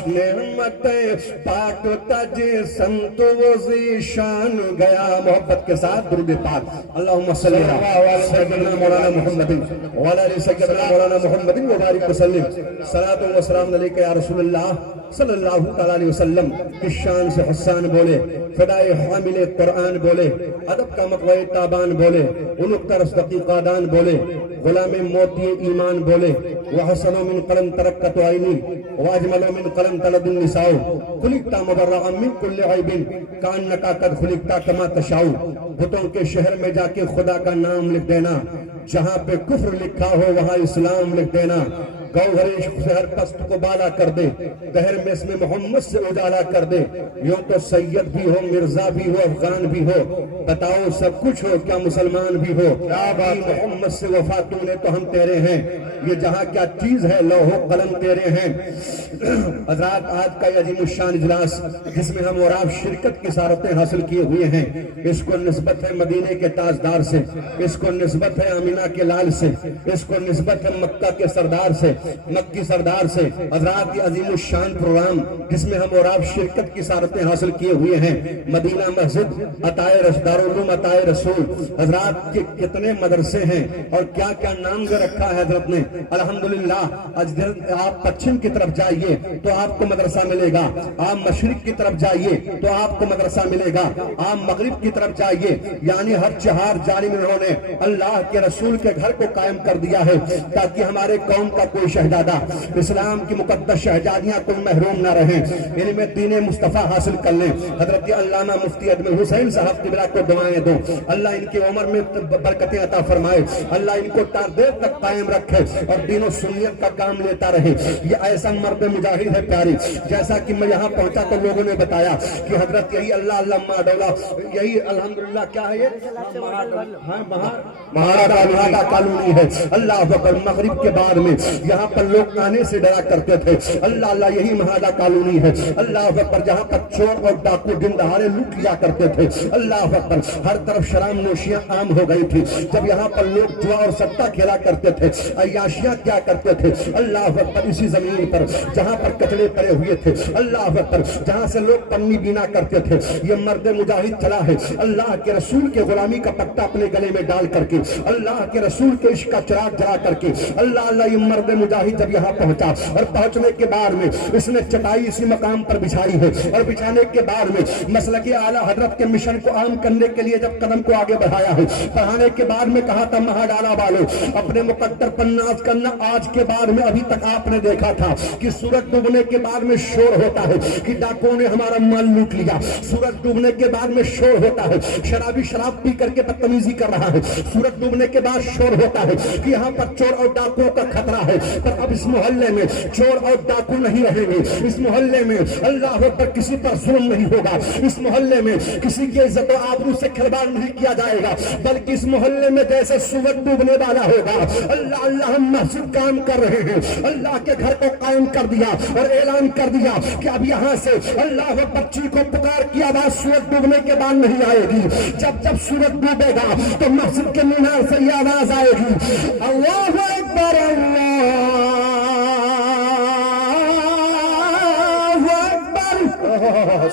नेमतें बांटता जे संत वो ज़ीशान गया। मोहब्बत के साथ दुरूद पाक। अल्लाहुम्मा सल्ली अला सय्यिदना मौलाना मुहम्मदिन व अला आलि सय्यिदना मौलाना मुहम्मदिन व बारिक वसल्लिम। सलातो व सलाम अलैका या रसूलल्लाह सल्लल्लाहु तआला अलैहि वसल्लम। इस शान से हुस्सान बोले, फिदाए हामिले कुरान बोले, अदब का मकवे ताबान बोले, उनुक तरस दकीकादान बोले, गुलामे मोती ईमान बोले, वहसनो मिन कलम तरक्कत आईनी वाजमलो मिन कलम तलदुन निसाओ, खुलिकता मुबर्रअन मिन कुल्लि ऐबिन कान्नका कद खुलिकता कमा तशाऊ। बुतों के शहर में जाके खुदा का नाम लिख देना, जहाँ पे कुफ्र लिखा हो वहाँ इस्लाम लिख देना। गौहर शहर पस्त को बाला कर दे, दहर में इसमें मोहम्मद से उजाला कर दे। यूं तो सैयद भी हो, मिर्जा भी हो, अफगान भी हो, बताओ सब कुछ हो क्या मुसलमान भी हो। क्या बात, मोहम्मद से वफा तूने तो हम तेरे हैं, ये जहाँ क्या चीज है लौहो कलम तेरे हैं। हज़रात, आज का ये अज़ीमुश्शान इजलास जिसमें हम और आप शिरकत की सारतें हासिल किए हुए हैं, इसको निस्बत है मदीने के ताजदार से, इसको निस्बत है अमीना के लाल से, इसको निस्बत है मक्का के सरदार से, मक्की सरदार से। हज़रात, ये अज़ीमुश्शान प्रोग्राम जिसमें हम और आप शिरकत की सारतें हासिल किए हुए हैं, मदीना मस्जिद, अताए दारुल उलूम अताए रसूल। हज़रात, के कितने मदरसे हैं और क्या क्या नाम जो रखा है हज़रत ने। अल्हम्दुलिल्लाह, आज आप पश्चिम की तरफ जाइए तो आपको मदरसा मिलेगा, आप मशरिक की तरफ जाइए तो आपको मदरसा मिलेगा, आप मगरिब की तरफ जाइए, यानी हर चार जानिब इन्होंने अल्लाह के रसूल के घर को कायम कर दिया है ताकि हमारे कौम का कोई शहजादा, इस्लाम की मुकद्दस शहजादियां कोई महरूम ना रहें, इनमें दीन मुस्तफा हासिल कर लें। हजरत अल्लामा मुफ्ती अजमल हुसैन साहब किबला को दुआएं दो, अल्लाह इनकी उम्र में बरकतें अता फरमाए, अल्लाह इनको देर तक कायम रखे और दीनो सुन्नियत का काम लेता रहे। ये ऐसा मर्द मुजाहिद है प्यारी। जैसा कि मैं यहाँ पहुंचा तो लोगों ने बताया कि हजरत यही अल्लाह अल्लाह माडौला, यही अल्हम्दुलिल्लाह क्या है ये महाड़ा कॉलोनी है। अल्लाह अकबर, मगरिब के बाद में यहाँ पर लोग आने से डरा करते थे। अल्लाह अल्लाह, यही महाड़ा कॉलोनी है। अल्लाह अकबर, जहाँ पर चोर और डाकू दिन दहाड़े लूट लिया करते थे। अल्लाह अकबर, हर तरफ शराब नोशियां आम हो गई थी। जब यहाँ पर लोग जुआ और सट्टा खेला करते थे, अय्याशियां क्या करते थे। अल्लाह अकबर, इसी जमीन पर जहाँ पर कचड़े पड़े हुए थे, अल्लाह अकबर, जहाँ से लोग पन्नी बीना करते थे, ये मर्द मुजाहिद चला है अल्लाह के रसूल के गुलामी का पट्टा अपने गले में डाल करके, अल्लाह के रसूल के इश्क का चिराग जला करके। अल्लाह अल्लाह, ये मर्द मुजाहिद जब यहाँ पहुंचा और पहुंचने के बाद में इसने चटाई इसी मकाम पर बिछाई है और बिछाने के बाद में मसलक आला हजरत के मिशन को आम करने के लिए जब कदम को आगे बढ़ाया है, बढ़ाने के बाद में कहा था महाडाला वालों, अपने मुकद्दर पर नाज करना। आज के बाद में अभी तक आपने देखा था कि सूरज डूबने के बाद में शोर होता है कि डाकुओं ने हमारा माल लूट लिया। सूरज डूबने के बाद में शोर होता है शराबी शराब पी करके बदतमीजी कर रहा है। सूरज डूबने के बाद शोर होता है कि यहाँ पर चोर और डाकुओं का खतरा है। पर अब इस मोहल्ले में चोर और डाकू नहीं रहेंगे। इस मोहल्ले में अल्लाह पर किसी पर जुल्म नहीं होगा। इस मोहल्ले में किसी की इज्जत और आबरू से खिलवाड़ नहीं किया जाएगा, बल्कि इस मोहल्ले में जैसे सूरज डूबने वाला होगा। अल्लाह अल्लाह, हम मस्जिद काम कर रहे हैं, अल्लाह के घर को कायम कर दिया और ऐलान कर दिया कि अब यहाँ से अल्लाह बच्ची को पुकार की आवाज सूरज डूबने के बाद नहीं आएगी। जब जब सूरज डूबेगा तो मस्जिद के मीनार से ये आवाज आएगी, अल्लाहु अकबर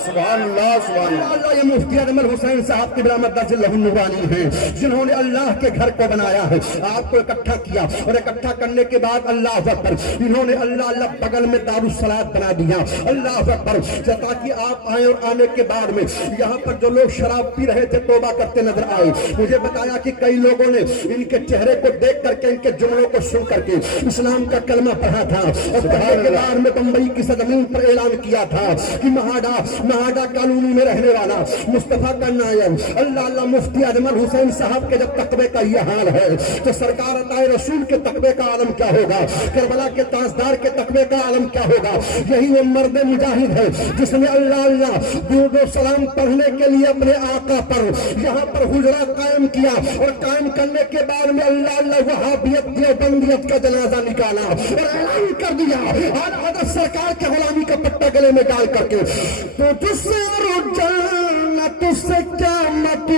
सुभान अल्लाह सुभान अल्लाह। ये मुफ्ती अजमल हुसैन साहब की नुरानी है जिन्होंने अल्लाह के घर को बनाया है, आपको इकट्ठा किया और इकट्ठा करने के बाद अल्लाह अकबर इन्होंने अल्लाह अल्लाह बगल में दारुस्सलात बना दिया। अल्लाह अकबर, ताकि आप आए और आने के बाद में यहाँ पर जो लोग शराब पी रहे थे तौबा करते नजर आए। मुझे बताया कि कई लोगों ने इनके चेहरे को देख करके, इनके जुमलों को सुन करके इस्लाम का कलमा पढ़ा था और पढ़ने के बाद में बम्बई की सरजमीन पर ऐलान किया था कि महाडा महाडा कॉलोनी में रहने वाला मुस्तफा का नायब अल्लाह मुफ्ती अजमल हुसैन साहब के जब तकबे का ये हाल है तो सरकार अताए रसूल के तकबे का आलम क्या होगा, करबला के ताजदार के तकबे का आलम क्या होगा। यही वो मर्द मुजाहिद है जिसने अल्लाह अल्लाह दुरूद व सलाम पढ़ने के लिए अपने आका पर यहाँ पर हुजरा कायम किया और कायम करने के बाद में अल्लाह अल्लाह वहाबियत देवबंदियत का जनाजा निकाला और ऐलान कर दिया और अगर सरकार के गुलामी का पट्टा गले में डाल करके तो तुझसे रुझाना तुझसे क्या मत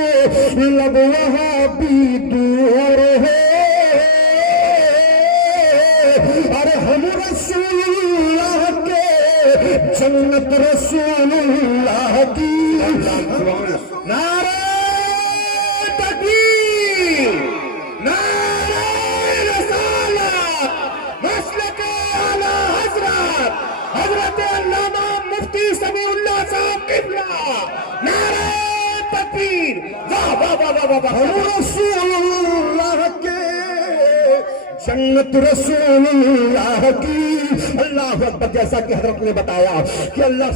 लब वहाबी दूर है। अरे हम रसूलुल्लाह के जन्नत रसूलुल्लाह की नारे तकबीर नारे रिसालत मसलके आला हजरत हजरत अल्लामा मुफ्ती समीउल्लाह साहब किबला नारे तकबीर वाह वाह वाह वाह वाह। हम रसूलुल्लाह के जन्नत रसूलुल्लाह की अल्लाह अकबर। जैसा कि हजरत ने बताया कि अल्लाह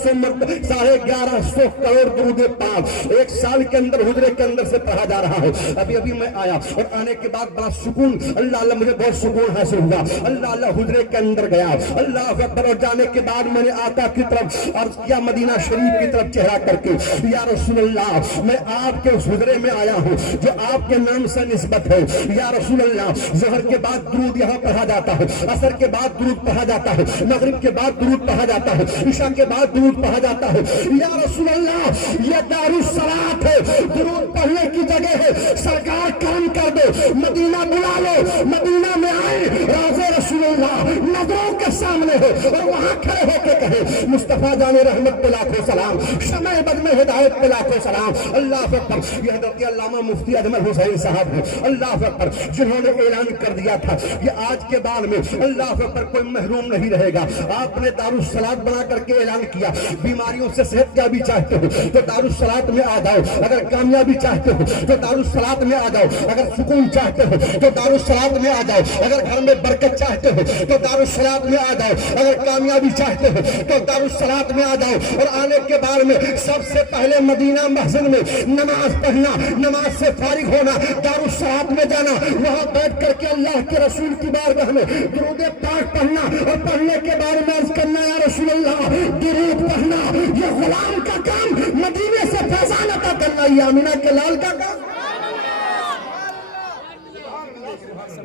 1150 करोड़ दुरूद पाक एक साल के अंदर हुजरे के अंदर से पढ़ा जा रहा है। अभी अभी मैं आया और आने के बाद बड़ा सुकून अल्लाह अल्लाह मुझे बहुत सुकून हासिल हुआ। अल्लाह अल्लाह हुजरे के अंदर गया अल्लाह अकबर और जाने के बाद मैंने आका की तरफ अर्ज किया मदीना शरीफ की तरफ चेहरा करके या रसूलुल्लाह मैं आपके उस हुजरे में आया हूँ जो आपके नाम से निस्बत है। या रसूलुल्लाह ज़हर के बाद दुरूद यहाँ पढ़ा जाता है, असर के बाद दुरूद पढ़ा जाता है, मगरिब के बाद दुरूद पढ़ा जाता है, इशा के बाद दुरूद पढ़ा जाता है। या रसूलुल्लाह ये दारुस सलात है, दुरूद पढ़ने की जगह है। सरकार काम कर दो, मदीना बुला लो, मदीना में आए राज़े रसूलुल्लाह नजरों के सामने हो और वहाँ खड़े होकर कहे मुस्तफा जाने रहमत पे लाखों सलाम, शमए बद में हिदायत पे लाखों सलाम। अल्लाह अकबर। ये हज़रत अल्लामा मुफ्ती अजमल हुसैन साहब है अल्लाह अकबर जिन्होंने ऐलान कर दिया था कि आज के बाद में अल्लाह पर कोई महरूम नहीं रहेगा। आपने दारुस सलात बना करके ऐलान किया बीमारियों से सेहत याबी चाहते हो तो दारुस सलात में आ जाओ, अगर कामयाबी चाहते हो तो दारुस सलात में आ जाओ, अगर सुकून चाहते हो तो दारुस सलात में आ जाओ, अगर घर में बरकत चाहते हो तो दारुस सलात में आ जाओ, अगर कामयाबी चाहते हो तो दारुस सलात में आ जाओ। और आने के बाद में सबसे पहले मदीना मस्जिद में नमाज पढ़ना, नमाज से फारिग होना, दारुस सलात में जाना, वहां बैठ करके अल्लाह के रसूल की बारगाह में दुरूद पाक पढ़ना और पढ़ने के बाद में अर्ज करना या रसूलुल्लाह दुरूद पढ़ना ये गुलाम का काम, मदीने से फैजान अता करना ये आमिना के लाल का काम।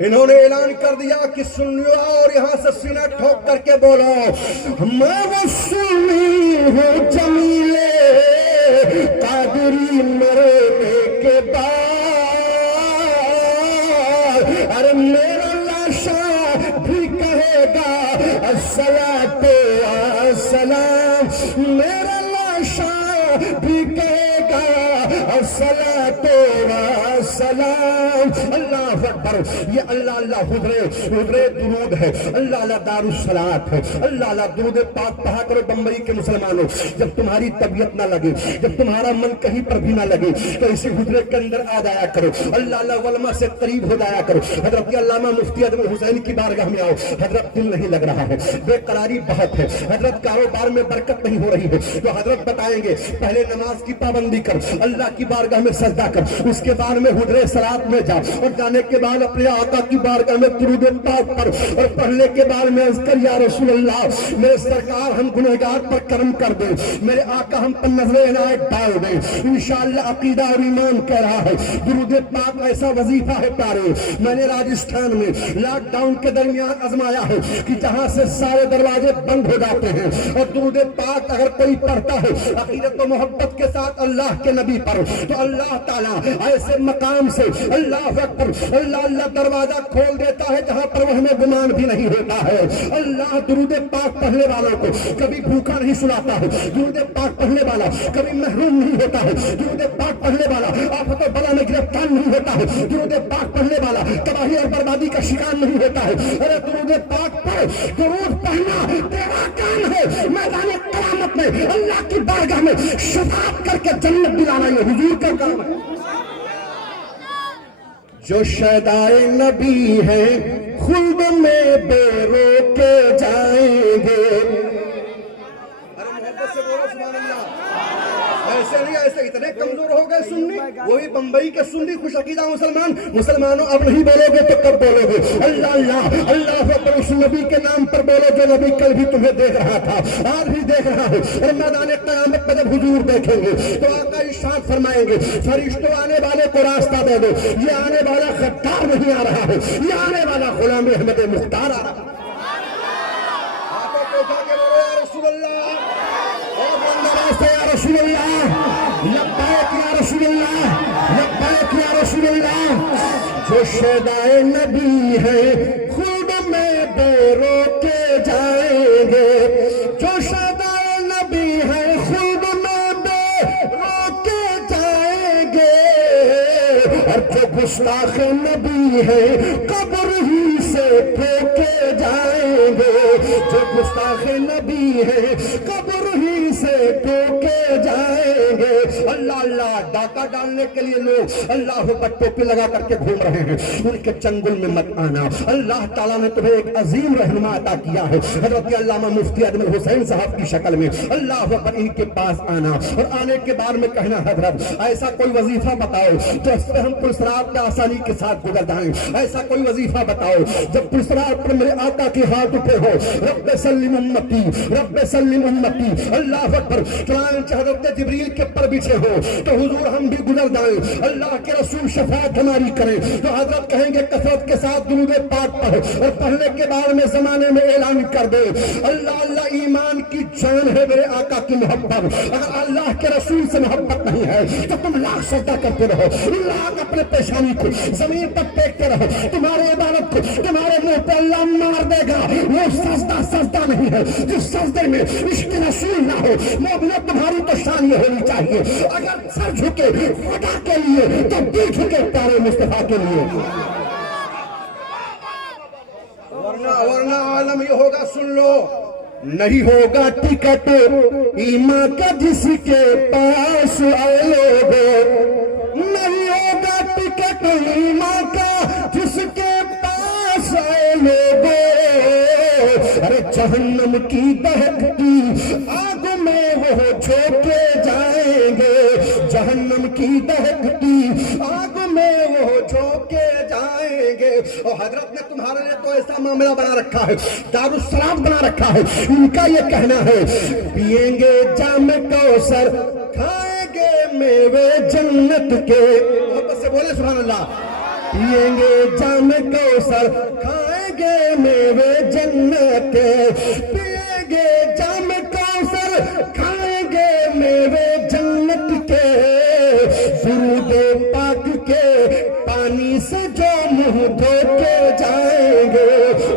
इन्होंने ऐलान कर दिया कि सुन लो और यहाँ से सीना ठोक करके बोलो मैं वो सुन्नी हूँ जमीले कादरी मरने के बाद। अरे मेरा लाशा भी कहेगा अस्सलातु अस्सलाम, मेरा लाशा भी कहेगा अस्सलातु अस्सलाम। अल्लाह अकबर। ये अल्लाह अल्लाह हुजरे दुरूद है, अल्लाह अल्लाह दारुस सलात है, अल्लाह अल्लाह दुरूद पाक पढ़ा करो। बम्बई के मुसलमानों जब तुम्हारी तबीयत ना लगे, जब तुम्हारा मन कहीं पर भी ना लगे तो इसी हुजरे के अंदर आ जाया करो, अल्लाह अल्लाह वलमा से करीब हो जाया करो। हजरत अल्लामा मुफ्ती अजमल हुसैन की बारगाह में आओ। हजरत दिल नहीं लग रहा है, बेकरारी बहुत है, हजरत कारोबार में बरकत नहीं हो रही है तो हजरत बताएंगे पहले नमाज की पाबंदी कर, अल्लाह की बारगाह में सजदा कर, उसके बाद में हुजरे सलात में जा और जाने के बाद अपने आका की बारगाह में दुरूद पाक पर और पढ़ने के बाद में अज़कर या रसूलुल्लाह मेरे सरकार हम गुनहगार पर करम कर दे, मेरे आका हम पर नजर इनायत डाल दे। इंशाअल्लाह अकीदा और ईमान कह रहा है दुरूद पाक ऐसा वजीफा है प्यारे। मैंने राजस्थान में लॉकडाउन के दरमियान आजमाया है कि जहां से सारे दरवाजे बंद हो जाते हैं और दुरूद पाक अगर कोई पढ़ता है अकीदत और मोहब्बत के साथ अल्लाह के नबी पर तो अल्लाह ताला ऐसे मकाम से अल्लाह अकबर अल्लाह अल्लाह दरवाजा खोल देता है जहां पर हमें गुमान भी नहीं होता है। अल्लाह दुरूद पाक पढ़ने वालों को कभी भूखा नहीं सुलाता है, दुरूद पाक पढ़ने वाला कभी महरूम नहीं होता है, दुरूद पाक पढ़ने वाला आफत और बला में गिरफ्तार नहीं होता है, दुरूद पाक पढ़ने वाला तबाही और बर्बादी का शिकार नहीं होता है। अरे दुरूद पाक पढ़, दुरूद पढ़ना तेरा काम है। मैदान क़यामत में अल्लाह की बारगाह में शफाअत करके जन्नत दिलाना ये हुजूर का काम है। जो शदाए नबी है खुल्द में बेरोके जाएंगे। अरे मोहब्बत से बोलो ऐसे नहीं, ऐसे इतने कमजोर हो गए सुन्नी, वही बंबई के सुन्नी खुश अकीदा मुसलमान। मुसलमानों अब नहीं बोलोगे तो कब बोलोगे? अल्लाह अल्लाह अल्लाह पर उस नबी के नाम पर बोलो जो नबी कल भी तुम्हें देख रहा था, आज भी देख रहा है, और मैदान क़यामत में जब हुजूर देखेंगे तो आका इरशाद फरमाएंगे, फरिश्तों आने वाले को रास्ता दे दो, ये आने वाला गद्दार नहीं आ रहा है, ये आने वाला गुलाम अहमद मुख्तार आ रहा है। जो शदाए नबी है खुद में बेरोके जाएंगे, जो शदाए नबी है खुद में बेरोके जाएंगे, और जो गुस्ताख नबी है कब्र ही से ठोके जाएंगे, जो गुस्ताख नबी है कब्र ही से ठोके जाएंगे। अल्लाह अल्लाह डाका डालने के लिए लोग अल्लाह पर टोपी लगा करके घूम रहे हैं, उनके चंगुल में मत आना। अल्लाह ताला ने तुम्हें एक अजीम रहनुमा अता किया है, हजरत अल्लामा मुफ्ती अजमल हुसैन साहब की शक्ल में। अल्लाह पर इनके पास आना और आने के बाद में कहना, हजरत ऐसा कोई वजीफा बताओ जिससे हम पुलसरात पे आसानी के साथ गुजर जाएं, ऐसा कोई वजीफा बताओ जब पुलसरात पर मेरे आका के हाथ उठे हो, रब्बे सल्लिम उम्मती, रब्बे सल्लिम उम्मती। अल्लाह पर चुनांचे हजरत जिब्रील के पर बिछे हो तो हुजूर हम भी गुजर जाएं, अल्लाह के रसूल शफाअत हमारी करें, तो हजरत कहेंगे कसरत के साथ दुरूद पाक पढ़, और पढ़ने के बाद में जमाने में ऐलान कर दे, अल्लाह अल्लाह ईमान की जान है मेरे आका की मोहब्बत। अगर अल्लाह के रसूल से मोहब्बत नहीं है तो तुम लाख सजदा करते रहो, लाख अपने पेशानी को जमीन पर टेकते रहो, तुम्हारे इबादत को तुम्हारे मुंह पे अल्लाह मार देगा। वो सजदा सजदा नहीं है जिस सजदे में इश्क रसूल ना हो। मोहब्बत तुम्हारी तो शान ये होनी चाहिए, अगर सर झुके खुदा के लिए तो दिल झुके प्यारे मुस्तफा के लिए, वरना आलम ये होगा, सुन लो, नहीं होगा टिकट ईमान का जिसके पास आए लोगो, नहीं होगा टिकट ईमान का जिसके पास आए लोगो। अरे जहन्नम की दहकती आग में वो झोंके जाएंगे, जहन्नम की दहकती आग में वो झोंके जाएंगे। और हजरत ने तुम्हारे लिए तो ऐसा मामला बना रखा है, दारुस्सलाम बना रखा है। इनका ये कहना है, पिएंगे जाम कौसर खाएंगे मेवे जन्नत के, मोहब्बत से बोले सुभान अल्लाह। पिएंगे जाम कौसर खाएंगे मेवे जन्नत के, पिएंगे जाम कौसर खाएंगे मेवे जन्नत के, दुरूद पाक के पानी से जो मुंह धोके जाएंगे।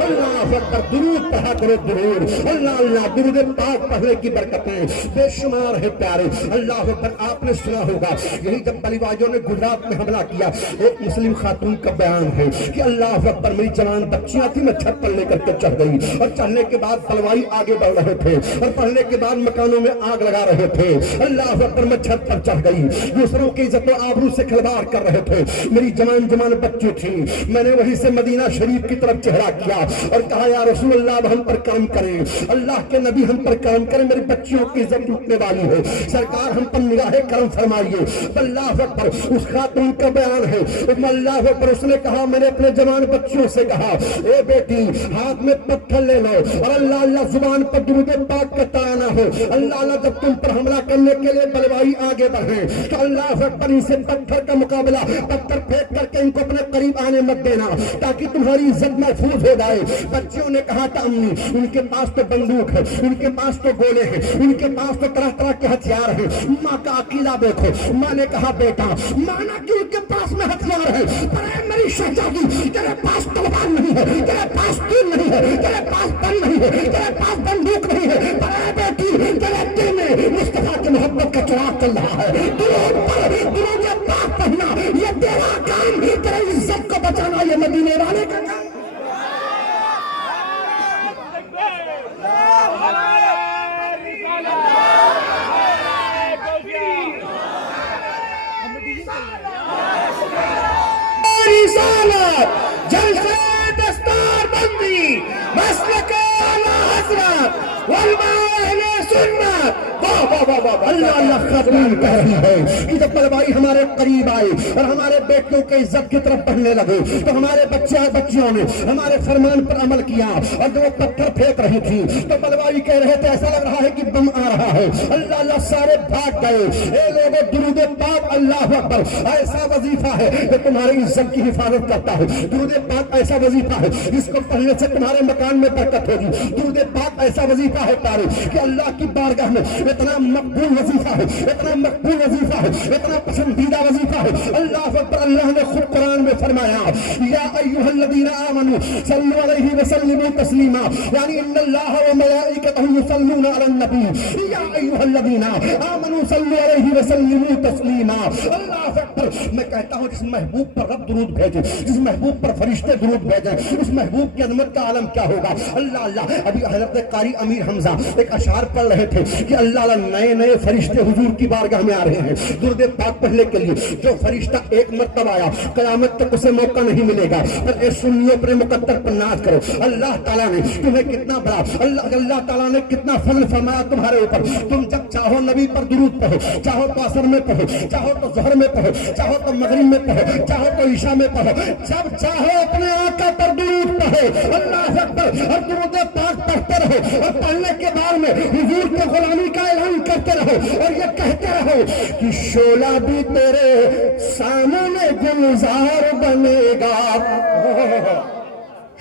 अल्लाह अकबर, दुरूद पढ़ा करो दुरूद, अल्लाह अल्लाह, दुरूद पाक पढ़ने की बरकतें बेशुमार है प्यारे। अल्लाह अकबर, आपने सुना होगा यही जब बलिवाजों ने गुजरात में हमला किया, एक मुस्लिम खातून का बयान है कि अल्लाह अकबर, मेरी जवान बच्चियां थी, मैं छत पर लेकर के चढ़ गई, और चढ़ने के बाद पलवाई आगे बढ़ रहे थे, और पढ़ने के बाद मकानों में आग लगा रहे थे। अल्लाह अकबर, मैं छत पर चढ़ गई, दूसरों की इज्जत व आबरू से खिलवाड़ कर रहे थे, मेरी जवान जवान बच्ची थी। मैंने वहीं से मदीना शरीफ की तरफ चेहरा किया और कहा, या रसूलुल्लाह, अब हम पर कर्म करें, अल्लाह के नबी हम पर कर्म करें, मेरी बच्चियों की इज्जत लूटने वाली है, सरकार हम पर निगाहे कर्म फरमाइए। अल्लाह अकबर, उस खातून का बयान है, अल्लाह अकबर, उसने कहा, मैंने अपने जवान बच्चियों से कहा, ए बेटी, हाथ में पत्थर ले लो और अल्लाह अल्लाह जुबान पर दुरूद पाक का तराना हो। अल्लाह अल्लाह, जब तुम पर हमला करने के लिए बलवाई आगे बढ़े तो अल्लाह अकबर, इनसे पत्थर का मुकाबला, पत्थर फेंक करके इनको अपने करीब आने मत देना, ताकि तुम्हारी इज्जत महफूज हो जाए। बच्चियों ने कहा था, अम्मी, उनके पास तो बंदूक है, उनके पास तो गोले हैं, उनके पास तो तरह तरह के हथियार हैं, माँ का अकीदा देखो। माँ ने कहा, बेटा, माना कि उनके पास में हथियार है, पर मेरी शहजादी, तेरे पास तलवार नहीं है, तेरे पास तीर नहीं है, तेरे पास बम नहीं है, तेरे पास बंदूक नहीं है, पर बेटी, तेरे दिल में मुस्तफा की मोहब्बत का चिराग चल रहा है। दुरूद पाक पढ़ना ये तेरा काम, तेरी इज्जत को बचाना ये मदीने वाले का काम। जलसे दस्तार बंदी मसलक आला हज़रत वल अहले सुन्नत اللہ اللہ خاتون کہہ رہی ہے کہ جب بلوائی ہمارے قریب آئے اور ہمارے بیٹوں کے عزت کی طرف بڑھنے لگے تو ہمارے بچیوں نے ہمارے فرمان پر عمل کیا، اور جو پتھر پھینک رہی تھی تو بلوائی کہہ رہے تھے ایسا لگ رہا ہے کہ بم آ رہا ہے، اللہ اللہ سارے بھاگ گئے۔ اے لوگوں، درود پاک اللہ اکبر ایسا وظیفہ ہے کہ تمہاری عزت کی حفاظت کرتا ہے۔ درود پاک ایسا وظیفہ ہے جس کو پڑھنے سے تمہارے مکان میں برکت ہوگی۔ درود پاک ایسا وظیفہ ہے پیارے کہ اللہ کی بارگاہ میں اتنا مقبول وظیفہ ہے، اتنا مقبول وظیفہ ہے، اتنا پسندیدہ وظیفہ ہے۔ اللہ اکبر، اللہ نے خود قرآن میں فرمایا یا ایھا الذین آمنوا صلوا علیہ وسلموا تسلیما، یعنی ان اللہ وملائکتہ یصلون علی النبی یا ایھا الذین آمنوا صلوا علیہ وسلموا تسلیما۔ اللہ اکبر، میں کہتا ہوں جس محبوب پر رب درود بھیجے، جس محبوب پر فرشتے درود بھیجیں، اس محبوب کی عظمت کا عالم کیا ہوگا۔ اللہ اللہ، ابھی حضرت قاری امیر حمزہ ایک اشعار پڑھ رہے تھے کہ اللہ اللہ نئے نئے فرشتے حضور کی بارگاہ میں آ رہے ہیں درود پاک پڑھنے کے لیے۔ جو فرشتہ ایک مرتبہ آیا قیامت تک اسے موقع نہیں ملے گا۔ پر اے سنیو اپنے مقدر پر ناز کرو، اللہ تعالیٰ نے تمہیں کتنا بڑا، اللہ تعالیٰ نے کتنا فضل فرمایا تمہارے اوپر۔ تم جب چاہو نبی پر درود پڑھو، چاہو تو عصر میں پڑھو، چاہو تو ظہر میں پڑھو، چاہو تو مغرب میں پڑھو، چاہو تو عشاء میں پڑھو، جب چاہو اپنے آقا پر درود پڑھو۔ اللہ اکبر، اور درود پاک پڑھتے رہو، اور پڑھنے کے بعد میں حضور کے غلامی کا اعلان کرتے رہو، اور یہ کہتے رہو کہ شعلہ بھی تیرے سامنے گلزار بنے گا،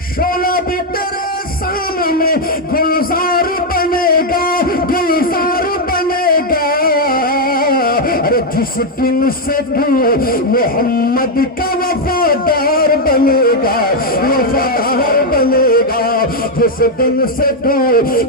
شعلہ بھی تیرے سامنے گلزار بنے گا، گلزار بنے گا۔ ارے جس دن سے تو محمد کا وفادار بنے گا، وفادار بنے گا، جس دن سے تو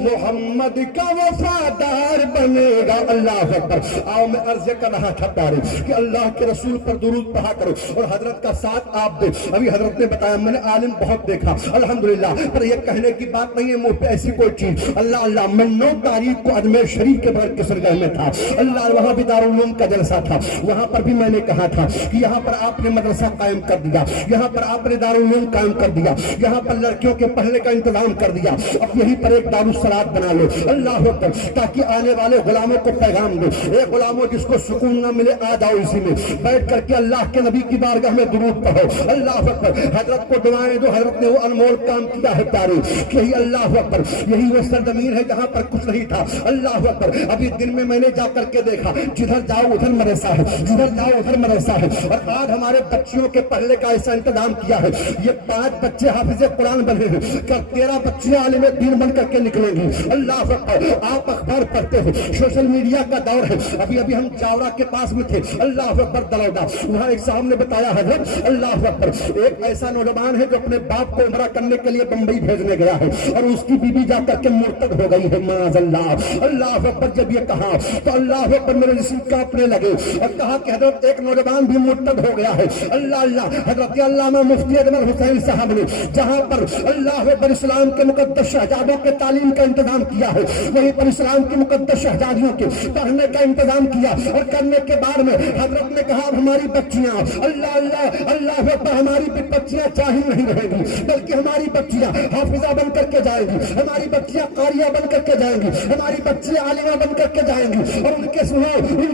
محمد کا وفادار بنے گا۔ اللہ اکبر، آؤ میں عرض کر رہا تھا پیارے کہ اللہ کے رسول پر درود پڑھا کرو اور حضرت کا ساتھ آپ دے۔ ابھی حضرت نے بتایا میں نے عالم بہت دیکھا الحمدللہ، پر یہ کہنے کی بات نہیں ہے منہ پہ ایسی کوئی چیز۔ اللہ اللہ، میں 9 تاریخ کو اجمیر شریف کے بغیر کسرگاہ میں تھا، اللہ وہاں بھی دارالعلوم کا جلسہ تھا، وہاں پر بھی میں نے کہا تھا کہ یہاں پر آپ نے مدرسہ قائم کر دیا، یہاں پر آپ نے دارالعلوم قائم کر دیا، یہاں پر لڑکیوں کے پڑھنے کا انتظام کر دیا، اب یہیں پر ایک دارالصلاۃ بنا لو۔ اللہ اکبر، تاکہ آنے والے غلاموں کو پیغام دو، اے غلاموں جس کو سکون نہ ملے آ جاؤ اسی میں بیٹھ کر کے اللہ کے نبی کی بارگاہ میں درود پڑھو۔ اللہ اکبر، حضرت کو دعائیں دو، حضرت نے وہ انمول کام کیا ہے پیارے کہ یہی اللہ اکبر، یہی وہ سرزمین ہے جہاں پر کچھ نہیں تھا۔ اللہ اکبر، ابھی دن میں نے جا کر کے دیکھا جدھر جاؤ ادھر مدرسہ ہے، جدھر جاؤ ادھر مدرسہ ہے، اور آج ہمارے بچیوں کے پڑھنے کا ایسا انتظام کیا ہے، یہ 5 بچے حافظ قرآن بنے ہیں، کل 13 بچیاں عالم دین بن کر کے نکلیں گی۔ اللہ اکبر، آپ اخبار پڑھتے ہیں، سوشل میڈیا کا دور ہے، ابھی ہم چاورا کے پاس میں تھے، اللہ اکبر دلودا، وہاں ایک صاحب نے بتایا حضرت اللہ اکبر، ایک ایسا نوجوان ہے جو اپنے باپ کو عمرہ کرنے کے لیے بمبئی بھیجنے گیا ہے اور اس کی بیوی جا کر کے مرتد ہو گئی ہے معاذ اللہ۔ اللہ اکبر، جب یہ کہا تو اللہ اکبر میرے جسم کانپنے لگے اور کہا کہ حضرت ایک نوجوان بھی مرتد ہو گیا ہے۔ اللہ اللہ، حضرت علامہ مفتی اجمل حسین صاحب نے جہاں پر اللہ اکبر اسلام کے مقدس شہزادوں کے تعلیم کا انتظام کیا ہے، وہیں پر اسلام کی مقدس شہزادیوں کے پڑھنے کا انتظام کیا اور کرنے کے بعد میں حضرت نے کہا ہماری بچیاں اللہ اللہ اللہ اکبر، ہماری بچیاں چاہی نہیں رہیں گی بلکہ ہماری بچیاں حافظہ بن کر کے جائیں گی، ہماری بچیاں قاریہ بن کر کے جائیں گی، ہماری بچیاں عالمہ بن کر کے جائیں گی، اور ان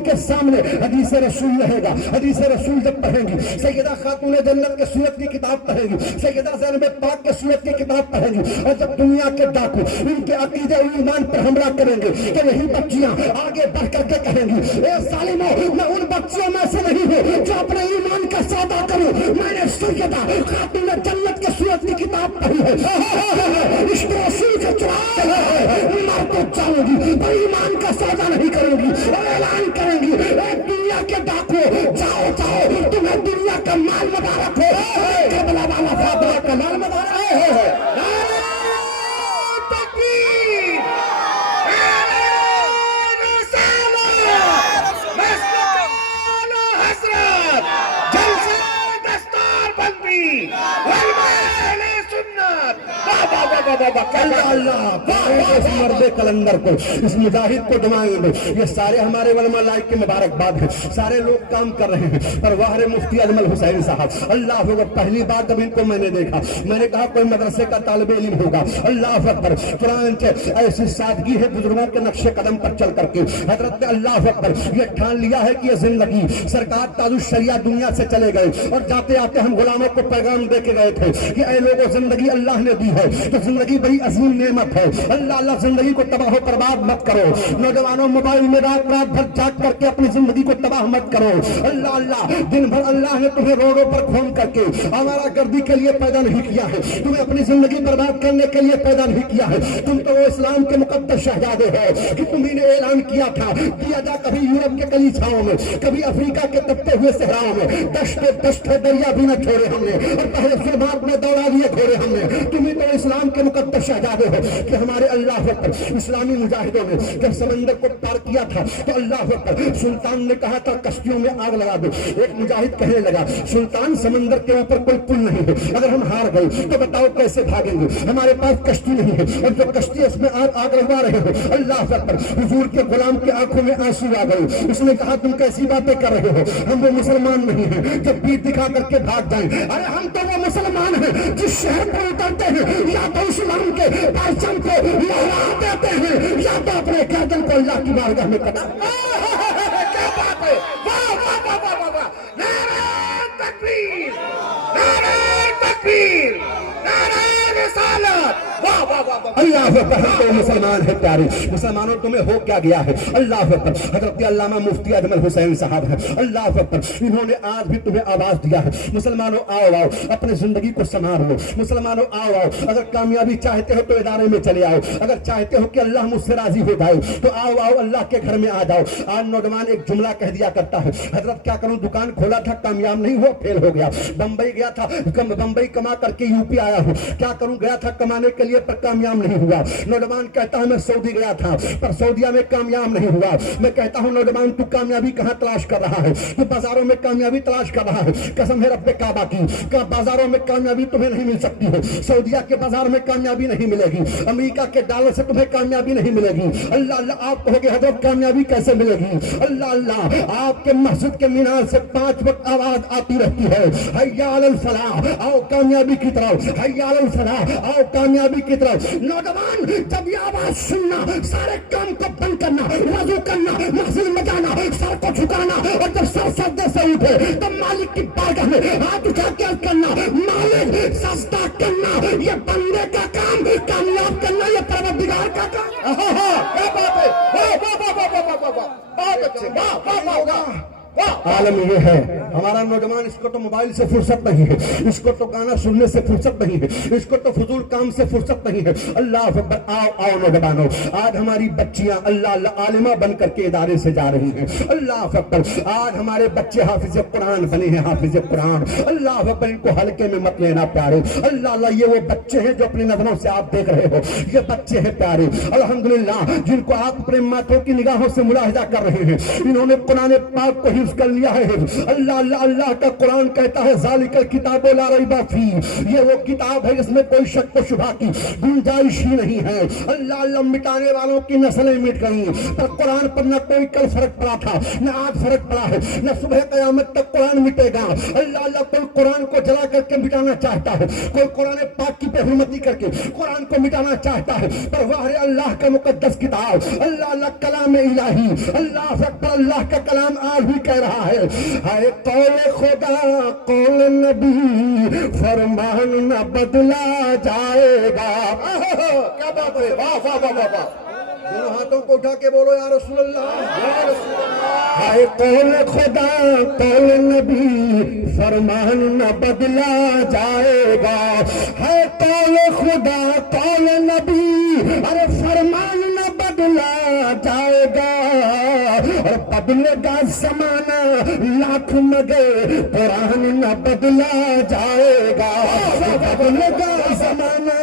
کے سامنے حدیث رسول رہے گا۔ حدیث رسول جب پڑھیں گی، سیدہ خاتون جنت کے سیرت کی کتاب پڑھیں گی، سیدہ زینب پاک کے سیرت کی کتاب پڑھیں گی، اور جب دنیا کے ڈاکو ان کے عقیدے و ایمان پر حملہ کریں گے تو یہی بچیاں آگے بڑھ کر کے کہیں گی اے ظالموں، میں ان بچیوں میں سے نہیں ہوں جو اپنے ایمان کا سودا کروں، میں نے سیدہ خاتون جنت کے سیرت کی کتاب پڑھی ہے، عشق رسول کے چراغ مر تو جاؤں گی پر ایمان کا سودا نہیں کروں گی، اور اعلان کریں گی اے دنیا کے ڈاکو جاؤ جاؤ، تمہیں دنیا کا مال مبارک ہو، کربلا والا فاطمہ کا مال مبارک ہے۔ इस मर्द कलंदर को, इस मुजाहिद को दुआएं दो। ये सारे हमारे उलमा लाइक की मुबारकबाद है, सारे लोग काम कर रहे हैं। पर वाहरे मुफ्ती अजमल हुसैन साहब, अल्लाह अकबर, पहली बार जब इनको मैंने देखा, मैंने कहा कोई मदरसे का तालिब इल्म होगा। अल्लाह अकबर, कुरान के ऐसी सादगी है बुजुर्गों के नक्शे कदम पर चल करके हजरत ने अल्लाह अकबर ये ठान लिया है कि ये जिंदगी सरकार ताजुश शरिया दुनिया से चले गए और जाते आते हम गुलामों को पैगाम दे के गए थे कि ऐ लोगों, जिंदगी अल्लाह ने दी है तो जिंदगी बड़ी अजीम नेमत है। अल्लाह अल्लाह जिंदगी को तबाह बर्बाद मत करो। नौजवानों, मोबाइल में रात रात भर जाग करके अपनी जिंदगी को तबाह मत करो। अल्लाह अल्लाह, दिन भर अल्लाह ने तुम्हें रोडों पर घूम करके हमारा गर्दी के लिए पैदा नहीं किया है, तुम्हें अपनी जिंदगी बर्बाद करने के लिए पैदा नहीं किया है। तुम तो वो इस्लाम के मुकद्दस शहजादे हो कि तुम्ही ने ऐलान किया था, किया जा कभी यूरोप के गलीचाओं में, कभी अफ्रीका के तपते हुए सहराओं में, दश्ते दरिया भी न छोड़े हमने और पहले सुरमात में दौड़ा दिए घोड़े हमने। तुम्ही तो इस्लाम के मुकद्दस शहजादे हो कि हमारे अल्लाह अकबर इस्लामी मुजाहिदों ने जब समंदर को पार किया था तो अल्लाह अकबर सुल्तान ने कहा था कश्तियों में आग लगा दो। एक मुजाहिद कहने लगा, सुल्तान समंदर के ऊपर कोई पुल नहीं है, अगर हम हार गए तो बताओ कैसे भागेंगे, हमारे पास कश्ती नहीं है और जो कश्ती इसमें आग लगवा रहे हो। अल्लाह अकबर, हुजूर के गुलाम की आंखों में आंसू आ गए। उसने कहा तुम कैसी बातें कर रहे हो, हम वो मुसलमान नहीं है जब पीठ दिखा करके भाग जाए। अरे हम तो वो मुसलमान हैं जिस शहर पर उतरते हैं या तो इस्लाम के परचम को लहरा देते हैं या तो अपने गर्दन को अल्लाह की बारगाह में कटा। क्या बात है, वाह वाह वाह वाह वाह वाह, नारे तकबीर, नारे तकबीर, नारे रिसालत, वाह वाह वाह वाह। अल्लाह अकबर, हम तो मुसलमान है प्यारे। मुसलमानों तुम्हें हो क्या गया है। अल्लाह अकबर, हजरत अल्लामा मुफ्ती अजमल हुसैन साहब है, अल्लाह अकबर, इन्होंने आज भी तुम्हें आवाज दिया है, मुसलमानों आओ आओ अपनी जिंदगी को संवार लो। मुसलमानों आओ आओ, अगर कामयाबी चाहते हो तो इदारे में चले आओ, अगर चाहते हो कि अल्लाह मुझसे राजी हो जाए तो आओ आओ अल्लाह के घर में आ जाओ। आज नौजवान एक जुमला कह दिया करता है, हजरत क्या करूं, दुकान खोला था कामयाब नहीं हुआ, फेल हो गया। बंबई गया था, बंबई कमा करके यूपी आया हूं, क्या करूं, गया था कमाने के लिए पर कामयाब नहीं हुआ। नौजवान कहता है मैं सऊदी गया था पर सऊदिया में कामयाब नहीं हुआ। मैं कहता हूं नौजवान तू कामयाबी कहां तलाश कर रहा है, तू बाजारों में कामयाबी तलाश कर रहा है। कसम है रब्बे काबा की, बाजारों में कामयाबी तुम्हें नहीं मिल सकती है, सऊदिया के बाजार में कामयाबी नहीं मिलेगी, अमेरिका के डॉलर से तुम्हें कामयाबी नहीं मिलेगी। अल्लाह अल्लाह, आप कहोगे हजरत कामयाबी कैसे मिलेगी। अल्लाह अल्लाह, आपके मस्जिद के मीनार से 5 वक्त आवाज आती रहती है, हय्या अलल फलाह, आओ कामयाबी की तरफ, हय्या अलल फलाह, आओ कामयाबी की तरफ। नौजवान जब ये आवाज सुनना, सारे काम को बंद करना, वजू करना, मस्जिद में जाना, सर को झुकाना और जब सर सजदे से उठे तो मालिक की बारगाह में हाथ उठा के करना, मालिक सजदा करना, ये बंदे का काम, कामयाब करना ये परवरदिगार का काम। क्या बात है, वाह वाह वाह वाह वाह वाह वाह, बहुत अच्छे, वाह वाह वाह वाह। आलम ये है हमारा नौजवान, इसको तो मोबाइल से फुर्सत नहीं है, इसको तो गाना सुनने से फुर्सत नहीं है, इसको तो फजूल काम से फुर्सत नहीं है। अल्लाह अकबर, आओ आओ नौजवानों, आज हमारी बच्चियां अल्लाह अल्लाह आलिमा बन करके इदारे से जा रही हैं। अल्लाह अकबर, आज हमारे बच्चे हाफिज कुरान बने हैं, हाफिज कुरान। अल्लाह अकबर, इनको हल्के में मत लेना प्यारे। अल्लाह अल्लाह, ये वो बच्चे हैं जो अपनी नजरों से आप देख रहे हो, ये बच्चे हैं प्यारे अल्हम्दुलिल्लाह, जिनको आप प्रेम मातों की निगाहों से मुलाहिजा कर रहे हैं। इन्होंने कुरान पाक को हिफ्ज़ कर लिया है। अल्लाह अल्लाह, अल्लाह का कुरान कहता है ज़ालिकल किताबु ला रैब फीह, ये वो किताब है जिसमें कोई शक व शुबा की गुंजाइश ही नहीं है। अल्लाह अल्लाह, मिटाने वालों की नस्लें मिट गई पर कुरान पर न कोई कल फर्क पड़ा था, न आज फर्क पड़ा है, न सुबह कयामत तक कुरान मिटेगा। अल्लाह अल्लाह, कोई कुरान को जला करके मिटाना चाहता है, कोई कुरान पाक की बेहुरमती करके कुरान को मिटाना चाहता है, पर वाह अल्लाह का मुकद्दस किताब, अल्लाह अल्लाह कलाम इलाही, अल्लाह अकबर, अल्लाह का कलाम आज भी कह रहा है, हाय कौल खुदा कौल नबी फरमान न बदला जाएगा। क्या बात है, वाह वाह वाह वाह वाह, दोनों हाथों को उठा के बोलो या रसूल अल्लाह, या रसूल अल्लाह। हाय कौल खुदा कौल नबी फरमान न बदला जाएगा, है कौल खुदा कौल नबी, अरे फरमान न बदला जाएगा, और बदलेगा जमाना लाख मगर कुरान न बदला जाएगा, बदलेगा जमाना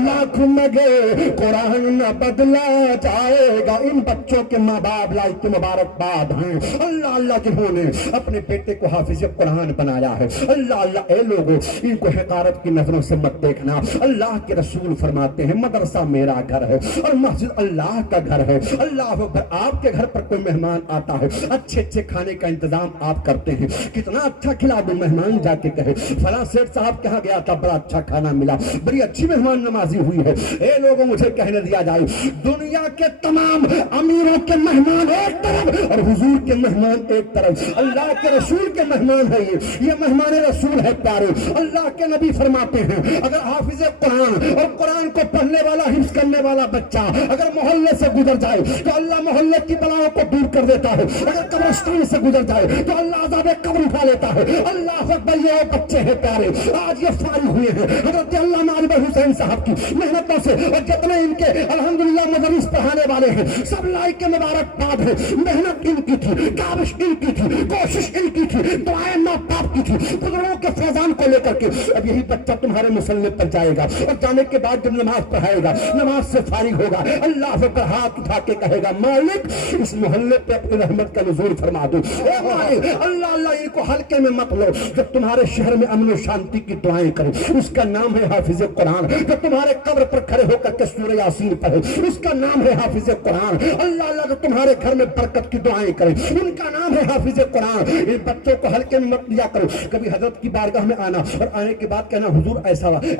लाख मगे कुरान न बदला जाएगा। इन बच्चों के माँ बाप लाइक मुबारकबाद हैं। अल्लाह अल्लाह जिन्होंने अपने बेटे को हाफिज कुरान बनाया है, अल्लाह अल्लाह ए लोगों इनको हकारत की नजरों से मत देखना। अल्लाह के रसूल फरमाते हैं मदरसा मेरा घर है और मस्जिद अल्लाह का घर है। अल्लाह अकबर। आपके घर पर कोई मेहमान आता है, अच्छे अच्छे खाने का इंतजाम आप करते हैं, कितना अच्छा खिला दो। मेहमान जाके कहे फला सेठ साहब के यहाँ गया था, बड़ा अच्छा खाना मिला, बड़ी अच्छी मेहमान नवाजी हुई है। ए लोगों मुझे कहने दिया जाए, दुनिया के तमाम अमीरों के मेहमान एक तरफ और हुजूर के मेहमान एक तरफ। अल्लाह के रसूल के मेहमान है ये मेहमान रसूल है प्यारे। अल्लाह के नबी फरमाते हैं अगर हाफिज कुरान और कुरान को पढ़ने वाला हिफ्ज करने वाला बच्चा अगर मोहल्ले से गुजर जाए तो अल्लाह मोहल्ले की बलाओं को दूर कर देता है। अगर कब्रिस्तान से गुजर जाए तो अल्लाह अज़ाब कब्र उठा लेता है। अल्लाह अकबर। ये बच्चे हैं प्यारे, आज ये फारिग हुए हैं हज़रत अल्लामा अली हुसैन साहब की मेहनतों से, और जितने इनके अल्हम्दुलिल्लाह मदरस पढ़ाने वाले हैं सब लाइक के मुबारकबाद है। मेहनत इनकी थी, काविश इनकी थी, कोशिश इनकी थी, दुआएं माँ बाप की थी, बुजुर्गों के फैजान को लेकर के। अब यही बच्चा तुम्हारे मुसल्ले पर जाएगा और जाने के बाद जब नमाज पढ़ाएगा, नमाज से फारिग होगा, अल्लाह पर हाथ उठा के कहेगा मालिक इस मोहल्ले पे अपनी रहमत का नुज़ूल फरमा दो। अल्लाह अल्लाह इनको हल्के में मत लो। जब तुम्हारे शहर में अमन और शांति की दुआएं करे उसका नाम है हाफिज कुरान। जब तुम्हारे कब्र पर खड़े होकर के सूरह यासीन पढ़े उसका नाम है हाफिज कुरान। अल्लाह अल्लाह जो तुम्हारे घर में बरकत की दुआएं करे उनका नाम है हाफिज कुरान। इन बच्चों को हल्के में मत लिया करो। कभी हजरत की बारगाह में आना और आने के बाद कहना हुजूर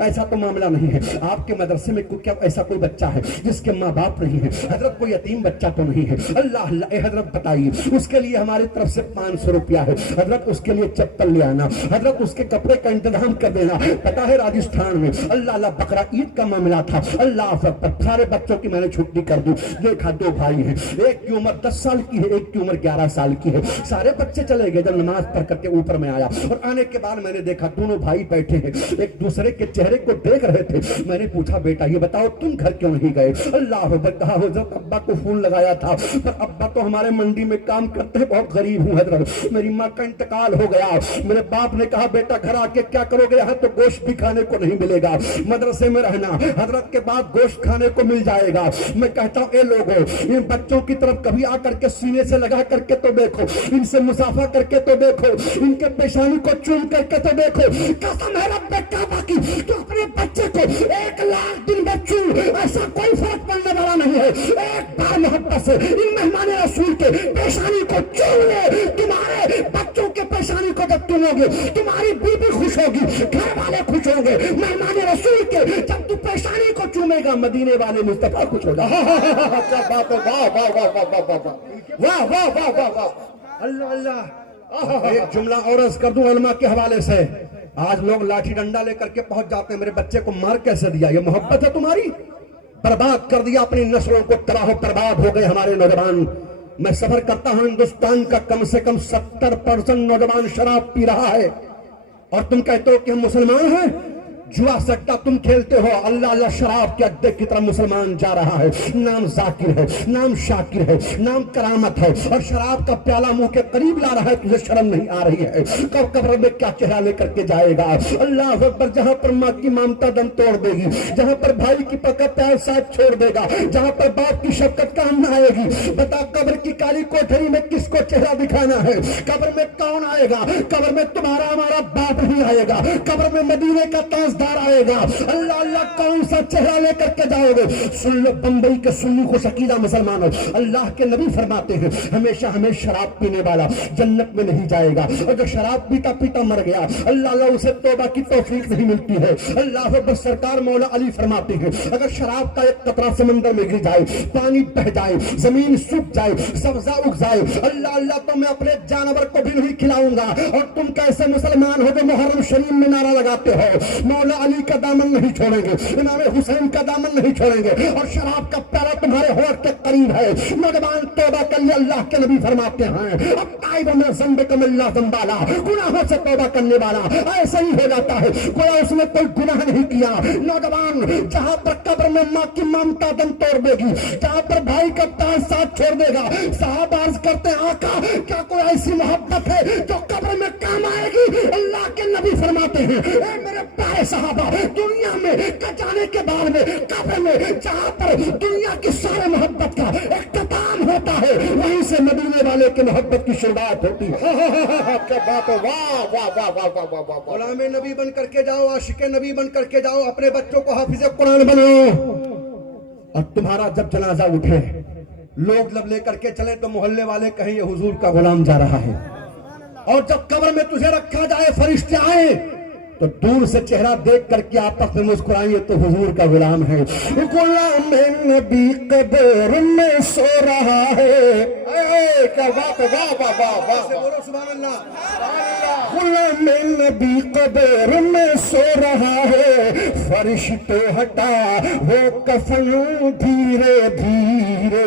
ऐसा तो मामला नहीं है। आपके मदरसे में क्या ऐसा कोई बच्चा है जिसके माँ बाप नहीं है? हजरत कोई यतीम बच्चा तो नहीं है? अल्लाह अल्लाह। हजरत बताइए उसके लिए हमारी तरफ से 500 रुपया है। हजरत उसके लिए चप्पल ले आना, हजरत उसके कपड़े का इंतजाम कर देना। पता है राजस्थान में अल्लाह अल्लाह बकरा ईद का मामला था, अल्लाह सारे बच्चों की मैंने छुट्टी कर दी। देखा 2 भाई हैं, एक की उम्र 10 साल की है, एक की उम्र 11 साल की है। सारे बच्चे चले गए। जब नमाज पढ़ करके ऊपर में आया और आने के बाद मैंने देखा दोनों भाई बैठे हैं, एक दूसरे के चेहरे को देख रहे थे। मैंने पूछा बेटा ये बताओ तुम घर क्यों नहीं गए? अल्लाह कहा हजरत अब्बा को फोन लगाया था पर अब्बा तो हमारे मंडी में काम करते हैं, बहुत गरीब हूँ हजरत, मेरी माँ का इंतकाल हो गया। मेरे बाप ने कहा बेटा घर आके क्या करोगे, यहाँ तो गोश्त भी खाने को नहीं मिलेगा, मदरसे में रहना, हजरत के बाद गोश्त खाने को मिल जाएगा। मैं कहता हूँ ए लोगों इन बच्चों की तरफ कभी आकर के सीने से लगा करके तो देखो, इनसे मुसाफा करके तो देखो, इनके पेशानी को चूम करके तो देखो। कसम है रब्बे काबा की तो अपने बच्चे को 1 लाख दिन बच्चू ऐसा कोई फर्क पड़ने वाला नहीं है। एक बार मोहब्बत से इन मेहमान रसूल के पेशानी को चूम ले। तुम्हारे बच्चों के पेशानी को जब चूमोगे तुम्हारी बीबी खुश होगी, घर वाले खुश होंगे। मेहमान रसूल के जब तू पेशानी को चूमेगा मदीने वाले मुस्तफा खुश होगा। क्या बात है, वाह वाह वाह वाह वाह वाह वाह वाह वाह वाह वाह अल्लाह अल्लाह। एक जुमला और अर्ज कर दूं उलमा के हवाले से। आज लोग लाठी डंडा लेकर के पहुंच जाते हैं, मेरे बच्चे को मार कैसे दिया? ये मोहब्बत है तुम्हारी? बर्बाद कर दिया अपनी नस्लों को, तबाह बर्बाद हो गए हमारे नौजवान। मैं सफर करता हूं हिंदुस्तान का कम से कम 70% नौजवान शराब पी रहा है और तुम कहते हो कि हम मुसलमान हैं। जुआ सट्टा तुम खेलते हो, अल्लाह अल्लाह शराब के अड्डे की तरफ मुसलमान जा रहा है। नाम जाकिर है, नाम शाकिर है, नाम करामत है और शराब का प्याला मुंह के करीब ला रहा है। तुझे शर्म नहीं आ रही है? कब कब्र में क्या चेहरा लेकर के जाएगा? अल्लाह अकबर। जहां पर माँ की ममता दम तोड़ देगी, जहां पर भाई की पका प्यार साथ छोड़ देगा, जहां पर बाप की शफकत काम न आएगी, बता कब्र की काली कोठरी में किसको चेहरा दिखाना है? कब्र में कौन आएगा? कब्र में तुम्हारा हमारा बाप नहीं आएगा, कब्र में मदीने का ताजदार आएगा। अल्लाह अल्लाह कौन सा चेहरा लेकर के जाओगे? सुन लो बंबई के सुन्नी को शकीला मुसलमानों, अल्लाह के नबी फरमाते हैं हमेशा हमें शराब पीने वाला जन्नत में नहीं जाएगा और जो शराब पीता पीता मर गया अल्लाह अल्लाह उसे तौबा की तौफीक नहीं मिलती है। अल्लाह अकबर। सरकार मौला अली फरमाते हैं अगर शराब का एक कतरा समंदर में गिर जाए, पानी बह जाए, जमीन सूख जाए, सब्जा उग जाए, अल्लाह अल्लाह तो मैं अपने जानवर को भी नहीं खिलाऊंगा। और तुम कैसे मुसलमान हो जो मुहर्रम शरीफ में नारा लगाते हो मौला अली का दामन नहीं छोड़ेंगे, इमाम हुसैन का दामन नहीं छोड़ेंगे और शराब का प्याला तुम्हारे होठ के قریب ہے. نوجوان توبہ کر لے, اللہ کے نبی فرماتے ہیں اب تائب من ذنبکم الا ذنبالا, گناہوں سے توبہ کرنے والا ایسا ہی ہو جاتا ہے گویا اس نے کوئی گناہ نہیں کیا. نوجوان جہاں پر قبر میں ماں کی ممتا دم توڑ دے گی, جہاں پر بھائی کا تاج ساتھ چھوڑ دے گا, صحابہ عرض کرتے ہیں آقا کیا کوئی ایسی محبت ہے جو قبر میں کام آئے گی؟ اللہ کے نبی فرماتے ہیں اے میرے پیارے صحابہ, دنیا میں جانے کے بعد میں قبر میں جہاں پر دنیا کی سارے محبت کا اختتام ہوتا ہے وہیں سے مدینے والے کی محبت کی شروعات ہوتی ہے. کیا بات ہے, واہ واہ واہ واہ واہ واہ واہ. غلام نبی بن کر کے جاؤ, عاشق نبی بن کر کے جاؤ, اپنے بچوں کو حافظ قرآن بناؤ. اور تمہارا جب جنازہ اٹھے لوگ لب لے کر کے چلے تو محلے والے کہیں یہ حضور کا غلام جا رہا ہے, اور جب قبر میں تجھے رکھا جائے فرشتے آئے تو دور سے چہرہ دیکھ کر کے آپس میں مسکرائیں تو حضور کا غلام ہے. غلام نبی قبر میں سو رہا ہے. کیا بات ہے, واہ واہ واہ واہ, بولو سبحان اللہ. غلام نبی قبر میں سو رہا ہے, فرشتے ہٹا وہ کفن دھیرے دھیرے.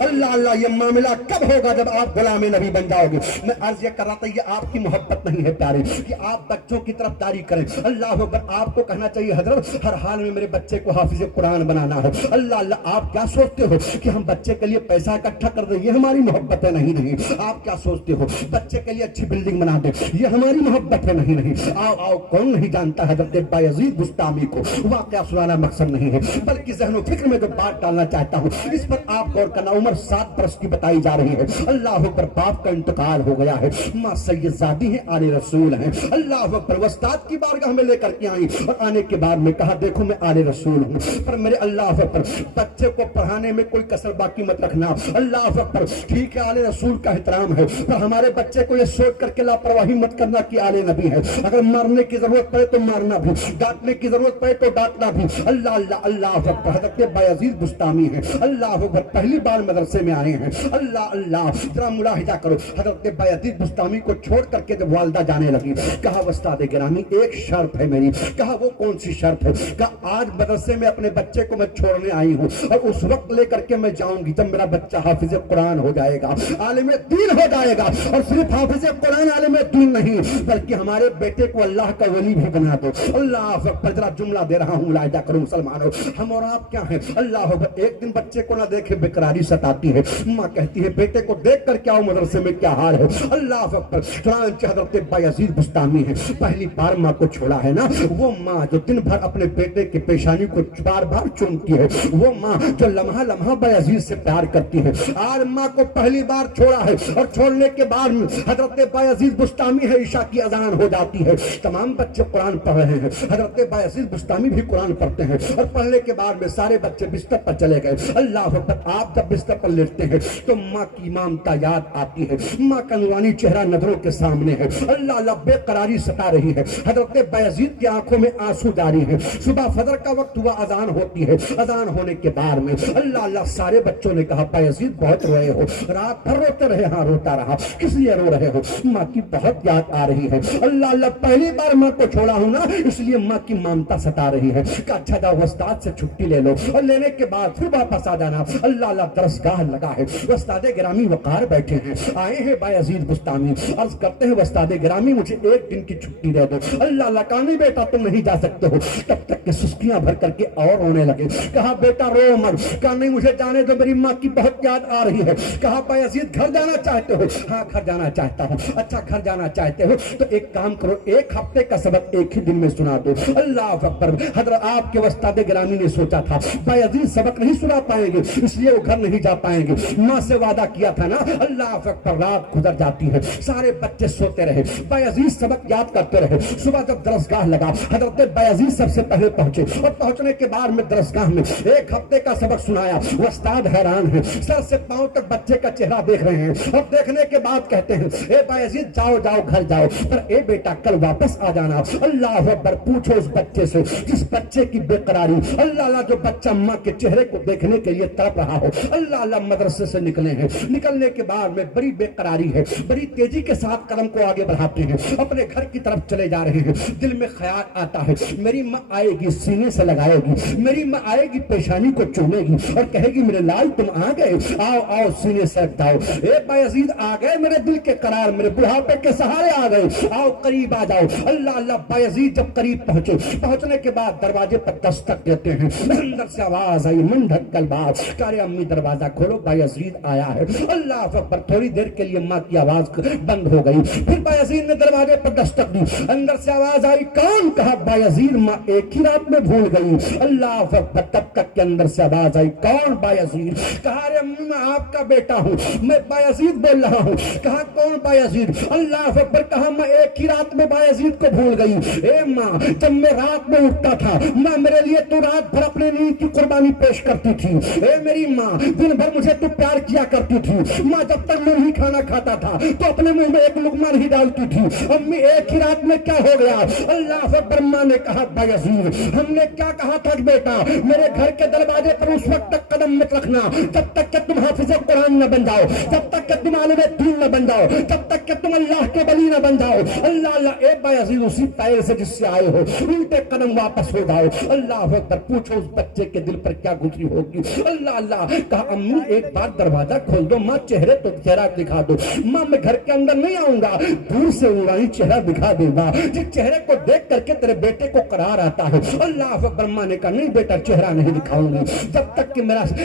اللہ اللہ, یہ معاملہ کب ہوگا جب آپ غلام نبی بن جاؤ گے. میں عرض یہ کر رہا تھا یہ آپ کی محبت نہیں ہے پیارے کہ آپ بچوں کی طرف داری کریں. اللہ اکبر, آپ کو کہنا چاہیے حضرت ہر حال میں میرے بچے کو حافظ قرآن بنانا ہے. اللہ اللہ, آپ کیا سوچتے ہو کہ ہم بچے کے لیے پیسہ اکٹھا کر دیں, یہ ہماری محبت ہے نہیں. آپ کیا سوچتے ہو بچے کے لیے اچھی بلڈنگ بنا دیں, یہ ہماری محبت ہے نہیں. آؤ آؤ, کون نہیں جانتا حضرت بایزید بستامی کو. واقعہ سنانا مقصد نہیں ہے بلکہ ذہن و فکر میں جو بات ڈالنا چاہتا ہوں اس پر آپ غور کرنا. عمر 7 برس کی بتائی جا رہی ہے. اللہ اکبر, باپ کا انتقال ہو گیا ہے, ماں سید زادی ہیں, آل رسول ہیں. اللہ اکبر, استاد کی بارگاہ میں لے کر کے آئی اور آنے کے بعد میں کہا دیکھو میں آل رسول ہوں, پر میرے اللہ اکبر بچے کو پڑھانے میں کوئی کسر باقی مت رکھنا. اللہ اکبر, ٹھیک ہے آل رسول کا احترام ہے, پر ہمارے بچے کو یہ سوچ کر کے لاپرواہی مت کرنا کہ آل نبی ہے. اگر مارنے کی ضرورت پڑے تو مارنا بھی, ڈانٹنے کی ضرورت پڑے تو ڈانٹنا بھی. اللہ اللہ اللہ اکبر. حضرت بایزید بستامی ہیں, اللہ اکبر, پہلی بار مدرسے میں آئے ہیں. اللہ اللہ, ذرا ملاحظہ کرو. حضرت بایزید بستامی کو چھوڑ کر کے جب والدہ جانے لگی کہا استاد گرامی ایک شرط ہے میری. کہا وہ کون سی شرط ہے؟ کہا آج مدرسے میں اپنے بچے کو میں چھوڑنے آئی ہوں اور اس وقت لے کر کے میں جاؤں گی جب میرا بچہ حافظ قرآن ہو جائے گا, عالم دین ہو جائے گا. اور صرف حافظ قرآن عالم دین نہیں بلکہ ہمارے بیٹے کو اللہ کا ولی بھی بنا دو. اللہ اکبر, ذرا جملہ دے رہا ہوں ملاحظہ کرو مسلمانوں, ہم اور آپ کیا ہیں. اللہ اکبر, ایک دن بچے کو نہ دیکھے بیقراری ستاتی ہے, ماں کہتی ہے بیٹے کو دیکھ کر کے آؤ مدرسے میں کیا حال ہے. اللہ اکبر, چنانچہ حضرت بایزید بستامی ہے, پہلی بار ماں کو چھوڑا ہے نا, وہ ماں جو دن بھر اپنے بیٹے کی پیشانی کو بار بار چومتی ہے, وہ ماں جو لمحہ لمحہ بایزید سے پیار کرتی ہے, آج ماں کو پہلی بار چھوڑا ہے اور چھوڑنے کے بعد حضرت بایزید بستامی ہے, عشاء کی اذان ہو جاتی ہے, تمام بچے قرآن پڑھ رہے ہیں, حضرت بایزید بستامی بھی قرآن پڑھتے ہیں اور پڑھنے کے بعد میں سارے بچے بستر پر چلے گئے. اللہ اکبر, آپ جب بستر پر لیٹتے ہیں تو ماں کی مامتا یاد آتی ہے, ماں کا نورانی چہرہ نظروں کے سامنے ہے. اللہ اللہ, بے قراری ستا رہی ہے. حضرت بایزید کی آنکھوں میں آنسو جاری ہے. صبح فجر کا وقت ہوا, اذان ہوتی ہے, اذان ہونے کے بعد میں اللہ اللہ سارے بچوں نے کہا بایزید بہت روئے ہو, رات بھر روتے رہے. ہاں روتا رہا. کس لیے رو رہے ہو؟ ماں کی بہت یاد آ رہی ہے. اللہ اللہ, پہلی بار ماں کو چھوڑا ہوں نا اس لیے ماں کی مامتا ستا رہی ہے. کہا اچھا جاؤ استاد سے چھٹی لے لو اور لینے کے بعد پھر واپس آ جانا. اللہ اللہ, درسگاہ لگا ہے, استاد گرامی وقار بیٹھے ہیں, آئے ہیں بایزید بستامی, عرض کرتے ہیں استاد گرامی مجھے ایک دن کی چھٹی دے دو. اللہ اللہ, کہا نہیں بیٹا تم نہیں جا سکتے ہو. تب تک کہ سسکیاں بھر کر کے اور رونے لگے. کہا بیٹا رو مت. کہا نہیں مجھے جانے دو, میری ماں کی بہت یاد آ رہی ہے. کہا بایزید گھر جانا چاہتے ہو؟ ہاں گھر جانا چاہتا ہوں. اچھا گھر جانا چاہتے ہو تو ایک کام کرو, ایک ہفتے کا سبق ایک ہی دن میں سنا دو. اللہ اکبر, حضرت آپ کے استاد گرامی نے سوچا تھا بایزید سبق نہیں سنا پائیں گے اس لیے وہ گھر نہیں جا پائیں گے. ماں سے وعدہ کیا تھا نا. اللہ اکبر, رات گزر جاتی ہے, سارے بچے سوتے رہے, بایزید سبق یاد کرتے رہے. صبح جب درسگاہ لگا حضرت بایزید سب سے پہلے پہنچے اور پہنچنے کے بعد میں درسگاہ میں ایک ہفتے کا سبق سنایا. وہ استاد حیران ہے, سر سے پاؤں تک بچے کا چہرہ دیکھ رہے ہیں اور دیکھنے کے بعد کہتے ہیں اے بایزید جاؤ جاؤ گھر جاؤ, پر اے بیٹا کل واپس آ جانا. اللہ اکبر, پوچھو اس بچے سے جس بچے کی بے قراری, اللہ اللہ, جو بچہ ماں کے چہرے کو دیکھنے کے لیے تڑپ رہا ہو. اللہ اللہ, मदरसे से निकले हैं। निकलने के बाद में बड़ी बेकरारी है, बड़ी तेजी के साथ कदम को आगे बढ़ाते हैं, अपने घर की तरफ चले जा रहे हैं। दिल में ख्याल आता है मेरी माँ आएगी, सीने से लगाएगी, मेरी माँ आएगी, पेशानी को चूमेगी और कहेगी मेरे लाल तुम आ गए, आओ आओ सीने से लग जाओ। ए बायजीद आ गए मेरे दिल के करार, मेरे बुढ़ापे के सहारे आ गए, आओ करीब आ जाओ। अल्लाह अल्लाह। बायजीद जब करीब पहुंचे, पहुंचने के बाद दरवाजे पर दस्तक देते हैं। अंदर से आवाज आई मन ढक्कल बात, अरे अम्मी दरवाजा खोलो, बायजीद आया है। अल्लाह अकबर। थोड़ी देर के लिए माँ की आवाज बंद हो गई। फिर बायजीद ने दरवाजे पर दस्तक दी, अंदर से आवाज आई कौन? कहा बायजीद माँ एक ही रात में भूल गई। अल्लाह अकबर। तब तक के अंदर से आवाज आई कौन? बायजीद। कहा अरे अम्मी मैं आपका बेटा हूँ, मैं बायजीद बोल रहा हूँ। कहा कौन बायजीद? अल्लाह अकबर। कहा मैं एक ही रात में बायजीद को भूल गई। ए माँ जब मैं रात में उठता था, माँ मेरे लिए तो रात भर अपने नींद की कुर्बानी पेश करती थी। ए मेरी माँ दिन भर मुझे तो प्यार किया करती थी। माँ जब तक मैं नहीं खाना खाता था तो अपने मुंह में एक लुकमा नहीं डालती थी। अम्मी एक ही रात में क्या हो गया? अल्लाह अकबर। माँ ने कहा बायजीद हमने क्या कहा था बेटा, मेरे घर के दरवाजे पर उस वक्त तक कदम मत रखना जब तक कि तुम हाफिज कुरान न बन जाओ, जब तक कि तुम आलिम दीन न बन जाओ, जब तक कि तुम अल्लाह के वली न बन जाओ। अल्लाह अल्लाह। ए बायजीद उसी पैर से जिससे आए हो उल्टे कदम वापस हो जाओ। अल्लाह अकबर। पूछो उस बच्चे के दिल पर क्या गुजरी होगी। अल्लाह अल्लाह। कहा अम्मी एक बार दरवाजा खोल दो, माँ चेहरे तो चेहरा दिखा दो। माँ मैं घर के अंदर नहीं आऊंगा, दूर से उड़ाई चेहरा दिखा दूंगा, जिस चेहरे को देख करके तेरे बेटे को करार आता है। अल्लाह अकबर। माँ ने कहा नहीं बेटा चेहरा नहीं दिखाऊंगी जब तक कि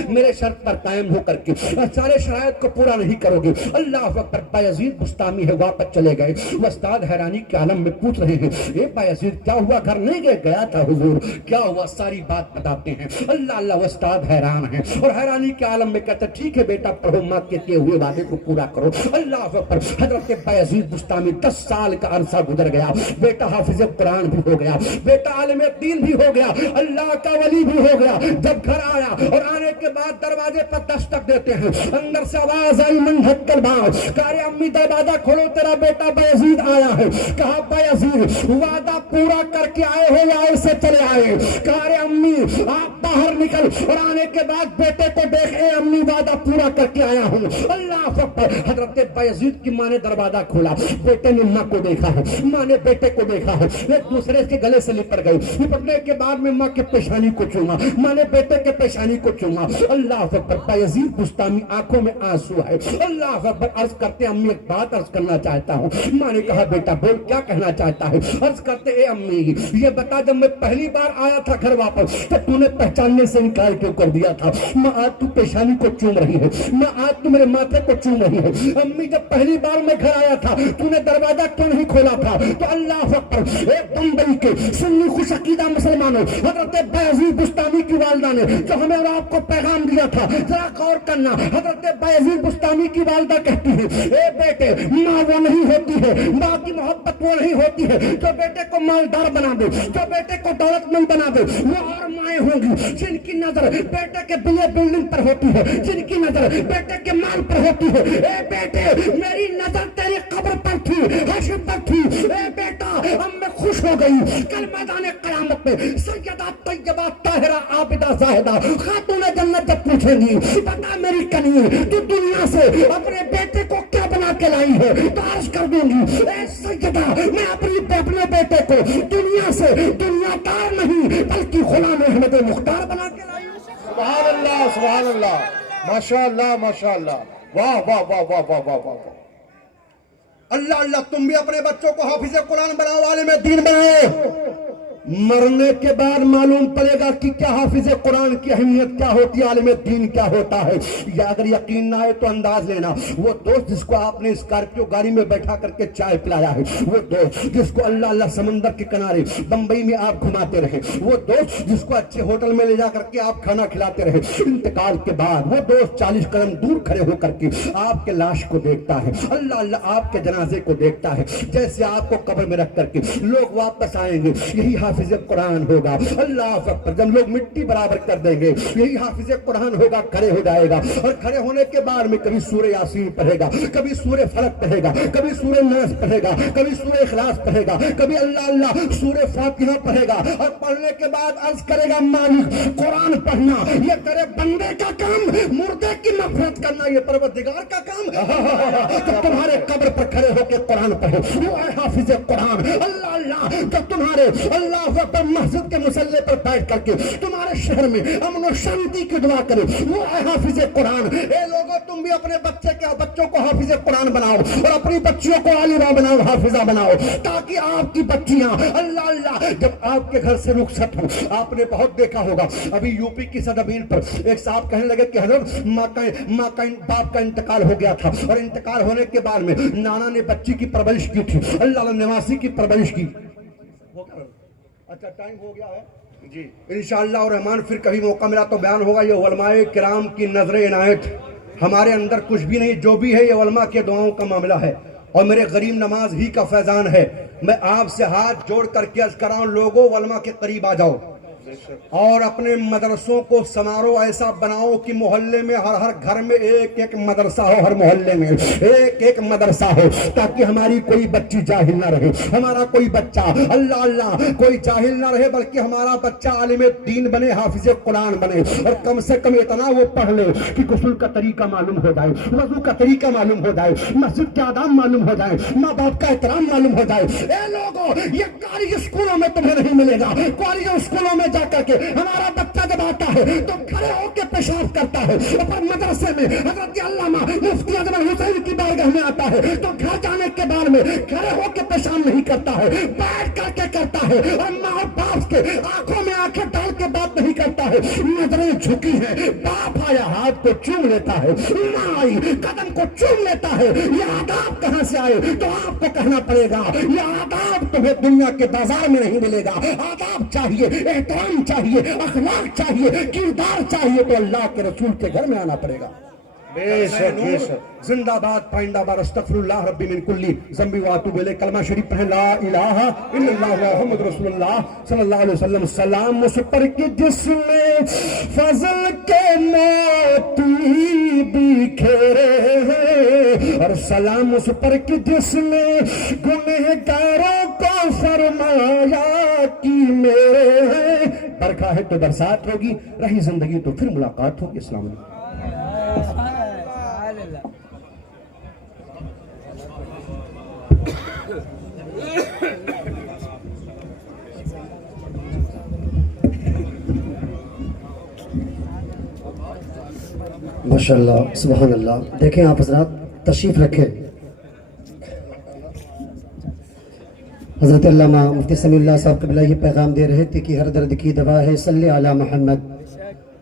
मेरे शर्त पर कायम हो करके सारे शरायत को पूरा नहीं करोगे। अल्लाह अकबर। बायजीद बुस्तामी है वापस चले गए। उस्ताद हैरानी के आलम में पूछ रहे हैं ए बायजीद क्या हुआ? घर नहीं गए? गया था हुजूर। क्या हुआ? सारी बात बताते हैं। अल्लाह अल्लाह। उस्ताद हैरान है और हैरानी के आलम में कहते ठीक है बेटा पढ़ो, माँ के किए हुए वादे को पूरा करो। अल्लाह अकबर। हजरत बायजीद बुस्तामी 10 साल का अरसा गुजर गया, बेटा हाफिज कुरान भी हो गया, बेटा आलिम दीन भी हो गया, अल्लाह का वली भी हो गया। जब घर आया और आने के बाद दरवाजे पर दस्तक देते हैं, अंदर से आवाज आई मन ढक्कल बात, कहा अम्मी दरवाजा खोलो तेरा बेटा बायजीद आया है। कहा बायजीद वादा पूरा करके आए हो या ऐसे चले आए? कहा अम्मी आप बाहर निकल और आने के बाद बेटे को देखे अम्मी वादा पूरा करके आया हूँ। अल्लाह अकबर। हजरत बायजीद की माँ ने दरवाजा खोला, बेटे ने माँ को देखा है, माँ ने बेटे को देखा है, एक दूसरे के गले से लिपट गए। लिपटने के बाद में माँ के पेशानी को चूमा, माँ ने बेटे के पेशानी को चूमा। अल्लाह अकबर। बायजीद बुस्तामी आंखों में आंसू है। अल्लाह अकबर। अर्ज करते अम्मी एक बात अर्ज करना चाहता हूँ। माँ ने कहा बेटा बोल क्या कहना चाहता है? अर्ज करते ए अम्मी ये बता जब मैं पहली बार आया था घर वापस तो तूने पहचानने से इनकार क्यों कर दिया था? माँ आज तू पेशानी को चूम रही है, माँ आज तू मेरे माथे को चूम रही है। अम्मी जब पहली बार मैं घर आया था तूने दरवाजा क्यों नहीं खोला था? तो अल्लाह अकबर। एक बम्बई के सुन्नी खुश अकीदा मुसलमानों हजरत बायजीद बुस्तामी की वालदा ने जो हमें और आपको पैगाम दिया था जरा गौर करना। हजरत बायजीद बुस्तामी की वालदा कहती है ए बेटे माँ वो नहीं होती है, माँ की मोहब्बत वो नहीं होती है जो बेटे को मालदार बना दे, जो बेटे को दौलतमंद बना दे। वो और माएँ होंगी जिनकी नजर बेटे के बिल्डिंग पर होती है, जिनकी नजर बेटे के माल पर होती है। ए बेटे मेरी नजर तेरी कब्र पर थी, हश्र पर थी। ए बेटा अब मैं खुश हो गई। कल मैदान क़यामत में सैयदा तैयबा ताहिरा आबिदा जाहिदा खातून जन्नत जब पूछेंगी बता मेरी कनी तू दुनिया से अपने बेटे को क्या बना के लाई है? तो अर्ज कर दूंगी ए सैयदा मैं अपने बेटे को दुनिया से दुनियादार नहीं बल्कि गुलाम अहमद मुख्तार बना के लाई हूं। सुभान अल्लाह सुभान अल्लाह माशाअल्लाह माशाअल्लाह। वाह वाह वाह वाह वाह वाह वाह। अल्लाह अल्लाह। तुम भी अपने बच्चों को हाफिज कुरान बनाओ, आलिम दीन बनाओ। मरने के बाद मालूम पड़ेगा कि क्या हाफिज कुरान की अहमियत क्या होती है, आलिम दीन क्या होता है। या अगर यकीन ना है तो अंदाज लेना। वो दोस्त जिसको आपने स्कॉर्पियो गाड़ी में बैठा करके चाय पिलाया है, वो दोस्त जिसको अल्लाह अल्लाह समंदर के किनारे बंबई में आप घुमाते रहे, वो दोस्त जिसको अच्छे होटल में ले जा करके आप खाना खिलाते रहे, इंतकाल के बाद वो दोस्त 40 कदम दूर खड़े होकर के आपके लाश को देखता है, अल्लाह अल्लाह आपके जनाजे को देखता है। जैसे आपको कब्र में रख करके लोग वापस आएंगे, यही हाफिज हाफिज कुरान होगा। अल्लाह अकबर। जब लोग मिट्टी बराबर कर देंगे यही हाफिज कुरान होगा, खड़े हो जाएगा और खड़े होने के बाद में कभी सूरह यासीन पढ़ेगा, कभी सूरह फलक पढ़ेगा, कभी सूरह नास पढ़ेगा, कभी सूरह इखलास पढ़ेगा, कभी अल्लाह अल्लाह सूरह फातिहा पढ़ेगा और पढ़ने के बाद अर्ज करेगा मालिक कुरान पढ़ना ये तेरे बंदे का काम, मुर्दे की नफरत करना ये परवरदिगार का काम। तो तुम्हारे कब्र पर खड़े होकर कुरान पढ़ो, वो है हाफिज कुरान। अल्लाह अल्लाह जब तुम्हारे अल्लाह अकबर मस्जिद के मुसल्ले पर बैठ करके तुम्हारे शहर में अमन और शांति की दुआ करे, वो है हाफिज कुरान। ए लोगों, तुम भी अपने बच्चों को हाफिज कुरान बनाओ और अपनी बच्चियों को आलिमा बनाओ, हाफिजा बनाओ, ताकि आपकी बच्चियां अल्लाह अल्लाह जब आपके घर से रुखसत हो। आपने बहुत देखा होगा अभी यूपी की सरजमीन पर एक साहब कहने लगे कि हजरत बाप का इंतकाल हो गया था और इंतकाल होने के बाद में नाना ने बच्ची की परवरिश की थी, अल्लाह नवासी की परवरिश की। अच्छा टाइम हो गया है जी, इंशाअल्लाह और रहमान फिर कभी मौका मिला तो बयान होगा। ये उलमाए किराम की नजर इनायत, हमारे अंदर कुछ भी नहीं, जो भी है ये उलमा के दुआओं का मामला है और मेरे गरीब नमाज ही का फैजान है। मैं आपसे हाथ जोड़ करके अर्ज कर रहा हूं, लोगों उलमा के करीब आ जाओ और अपने मदरसों को समारो ऐसा बनाओ कि मोहल्ले में हर हर घर में एक एक मदरसा हो, हर मोहल्ले में एक एक मदरसा हो, ताकि हमारी कोई बच्ची जाहिल ना रहे, हमारा कोई बच्चा अल्लाह अल्लाह कोई जाहिल ना रहे, बल्कि हमारा बच्चा आलिम दीन बने, हाफिज कुरान बने और कम से कम इतना वो पढ़ ले कि गुस्ल का तरीका मालूम हो जाए, वजू का तरीका मालूम हो जाए, मस्जिद के आदाब मालूम हो जाए, माँ बाप का एहतराम मालूम हो जाए। ए लोगों, ये कॉलेज स्कूलों में तुम्हें नहीं मिलेगा। कॉलेज स्कूलों में करके हमारा बच्चा जब आता है तो खड़े होकर पेशाब करता है, पर मदरसे में हजरत अल्लामा मुफ्ती अजमल हुसैन की बारगाह में आता है तो घर जाने के बाद में खड़े होकर पेशाब नहीं करता है, बैठ करके करता है और माँ बाप के आंखों में आंखें डाल के बात नहीं करता है। नजरें झुकी है, बाप आया हाथ को चूम लेता है, माँ आई कदम को चूम लेता है। ये आदाब कहां से आए? तो आपको कहना पड़ेगा, ये आदाब तुम्हें दुनिया के बाजार में नहीं मिलेगा। आदाब चाहिए, एहतराम चाहिए, अखलाक चाहिए, किरदार चाहिए, तो अल्लाह के रसूल के घर में आना पड़ेगा। बेशक जिंदाबाद पाइंदाबाद अस्तगफिरुल्लाह रब्बी मिन कुल्ली ज़ंबी व अतूबु इलैह। कलमा शरीफ पढ़ें, ला इलाहा इल्लल्लाह मुहम्मद रसूलुल्लाह सल्लल्लाहु अलैहि वसल्लम। सलाम उस पर कि जिसने फजल के मोती बिखेरे हैं, और सलाम उस पर कि जिसने गुनहगारों को फरमाया कि मेरे हैं। बरखा है तो बरसात होगी, रही जिंदगी तो फिर मुलाकात होगी। अस्सलाम वालेकुम। माशाअल्लाह सुभान अल्लाह। देखें आप हजरात तशरीफ रखें। हजरत अल्लामा मुफ्ती समीउल्लाह साहब क़िबला ये पैगाम दे रहे थे कि हर दर्द की दवा है सल्ले अला मोहम्मद,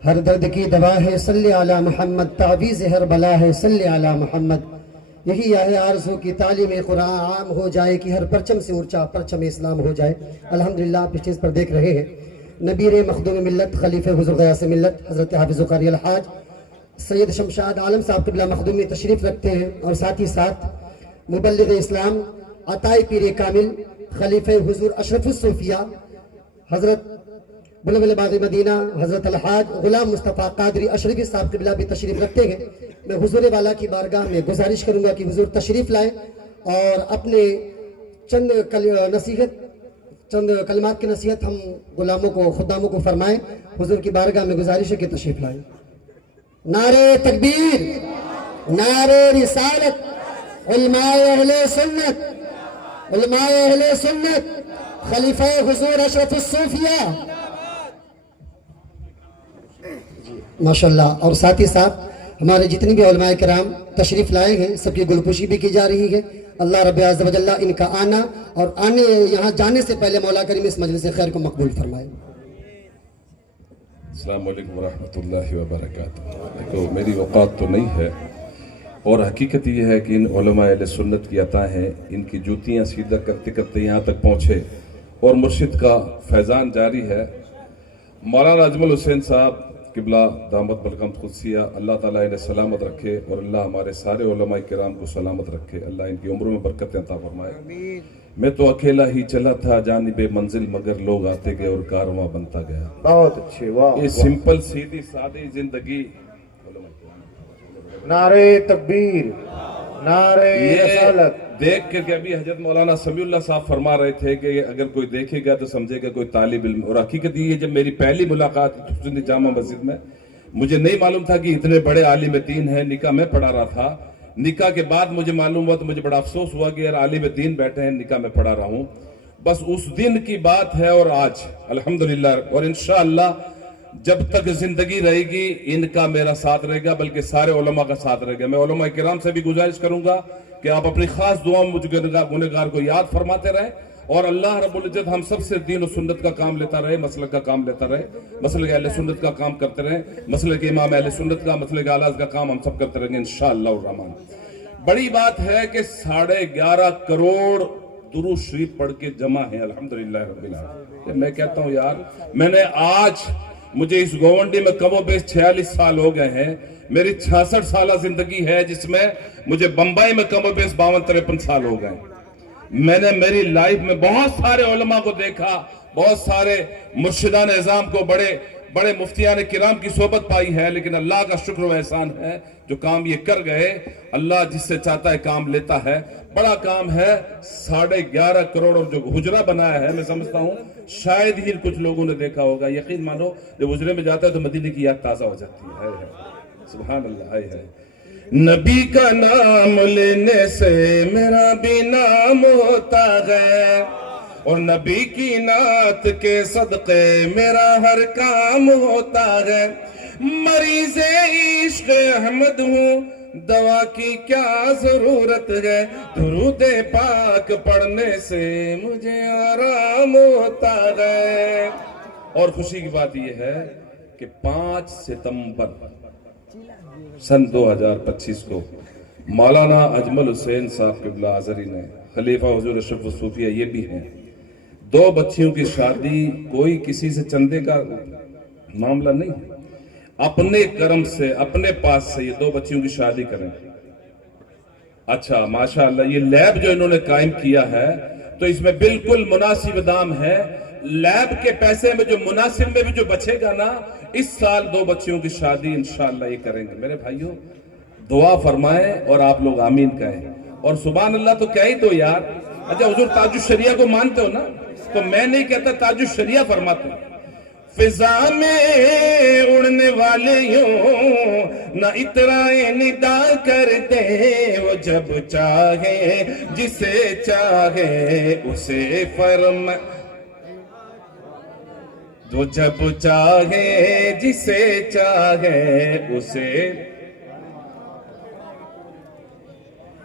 हर दर्द की दवा है सल्ले अला मोहम्मद, तावीज़ हर बला है सल्ले अला मोहम्मद। यही आहे आरज़ू की तालीम कुरान आम हो जाए कि हर परचम से ऊंचा परचम इस्लाम हो जाए। अल्हम्दुलिल्लाह आप इस चीज़ पर देख रहे हैं नबीर मखदूम मिल्लत खलीफे हुज़ूर ग़यास मिल्लत हज़रत हाफ़िज़ क़ारी अल-हाज सैयद शमशाद आलम साहब क़िबला मखदूम में तशरीफ़ रखते हैं, और साथ ही साथ मुबल्लिग़ इस्लाम अताई पीर कामिल खलीफे हुज़ूर अशरफुस सूफिया हज़रत बुलबुल बाग़ी मदीना हज़रत अल-हाज ग़ुलाम मुस्तफ़ा क़ादरी अशरफी साहब क़िबला भी तशरीफ़ रखते हैं। मैं हुज़ूर वाला की बारगाह में गुजारिश करूँगा कि हुज़ूर तशरीफ़ लाएँ और अपने चंद कलमात की नसीहत हम गुलामों को खुदामों को फरमाएं। हुज़ूर की बारगाह में गुजारिश है कि तशरीफ़ लाएँ। नारे तकबीर, नारे रिसालत, उलमाए अहले सुन्नत, उलमाए अहले सुन्नत, खलीफा हुज़ूर अशरफुस सूफिया माशाअल्लाह। और साथ ही साथ हमारे जितने भी उलमाए किराम तशरीफ़ लाए हैं सबकी गुलपुशी भी की जा रही है। अल्लाह रब्बे अज़्ज़ व जल्ला इनका आना और आने यहाँ जाने से पहले मौला करीम इस मजलिस खैर को मकबूल फरमाए। अस्सलाम वालेकुम वरहमतुल्लाहि वबरकातुहू। तो मेरी औकात तो नहीं है, और हकीकत ये है कि इन उलमाए अहले सुन्नत की अता हैं, इनकी जूतियाँ सीधा करते करते यहाँ तक पहुँचे और मुर्शिद का फैज़ान जारी है। मौलाना अजमल हुसैन साहब किबला दामत बलकम खुदसिया, अल्लाह ताला इन्हें सलामत रखे और अल्लाह हमारे सारे उलमा किराम को सलामत रखे, अल्लाह इनकी उम्र में बरकत अता फरमाए। मैं तो अकेला ही चला था जानिबे मंजिल, मगर लोग आते गए और कारवां बनता गया। बहुत अच्छे, वाह। ये सिंपल सीधी सादी जिंदगी, नारे तकबीर, नारे ये रसालत। देख के अभी हजरत मौलाना समीउल्लाह साहब फरमा रहे थे कि अगर कोई देखेगा तो समझेगा कोई तालिब इल्म। और हकीकत ये, जब मेरी पहली मुलाकात हुसैनी जामा मस्जिद में, मुझे नहीं मालूम था कि इतने बड़े आलिम दीन हैं। निकाह में पढ़ा रहा था, निकाह के बाद मुझे मालूम हुआ तो मुझे बड़ा अफसोस हुआ कि यार आलिम दीन बैठे हैं, निकाह में पढ़ा रहा हूँ। बस उस दिन की बात है और आज अल्हम्दुलिल्लाह। और इंशाअल्लाह जब तक जिंदगी रहेगी इनका मेरा साथ रहेगा, बल्कि सारे उलमा का साथ रहेगा। मैं उलमा किराम से भी गुजारिश करूंगा कि आप अपनी खास दुआ में मुझे गुनहगार को याद फरमाते रहें और अल्लाह रब्बुल इज्जत हम सबसे दीन और सुन्नत का काम लेता रहे, मसलक का काम लेता रहे, मसलक अहले सुन्नत का काम करते रहे, मसलक इमाम अहले सुन्नत का, मसलक आला का काम हम सब करते रहेंगे इंशाअल्लाह रहमान। बड़ी बात है कि 11.5 करोड़ दुरूद शरीफ पढ़ के जमा है अल्हम्दुलिल्लाह रब्बिल आलमीन। मैं कहता हूँ यार, मैंने आज, मुझे इस गोवंडी में कमो बेश 46 साल हो गए हैं। मेरी 66 साल जिंदगी है जिसमें मुझे बंबई में कमो बेश 52-53 साल हो गए। मैंने मेरी लाइफ में बहुत सारे उलमा को देखा, बहुत सारे मुर्शिदान निज़ाम को, बड़े बड़े मुफ्तियान किराम की सोबत पाई है, लेकिन अल्लाह का शुक्र व एहसान है जो काम ये कर गए। अल्लाह जिससे चाहता है काम लेता है। बड़ा काम है, 11.5 करोड़ और जो हुजरा बनाया है, मैं समझता हूँ शायद ही कुछ लोगों ने देखा होगा। यकीन मानो जब हुजरे में जाता है तो मदीने की याद ताजा हो जाती है। सुभान अल्लाह। है नबी का नाम लेने से मेरा भी नाम होता है और नबी की नात के सदक़े मेरा हर काम होता है। मरीज़े इश्क़ अहमद हूँ, दवा की क्या जरूरत है, दुरूद पाक पढ़ने से मुझे आराम होता है। और खुशी की बात यह है कि 5 सितंबर सन 2025 को मौलाना अजमल हुसैन साहब क़िबला आज़री ने, खलीफा हुज़ूर अशरफ सूफिया ये भी हैं, 2 बच्चियों की शादी, कोई किसी से चंदे का मामला नहीं, अपने कर्म से, अपने पास से ये 2 बच्चियों की शादी करें। अच्छा माशाअल्लाह, ये लैब जो इन्होंने कायम किया है तो इसमें बिल्कुल मुनासिब दाम है। लैब के पैसे में जो मुनासिब में भी जो बचेगा ना, इस साल 2 बच्चियों की शादी इंशाअल्लाह ये करेंगे। मेरे भाइयों दुआ फरमाएं और आप लोग आमीन कहें और सुभान अल्लाह तो कह ही दो यार। अच्छा हुजूर ताजुश शरिया को मानते हो ना, तो मैं नहीं कहता, ताजुश शरिया फरमाते हो। फिजा में उड़ने वाले यूं ना इतराए निदा कर दे, वो जब चाहे जिसे चाहे उसे फरमा, वो जब चाहे जिसे चाहे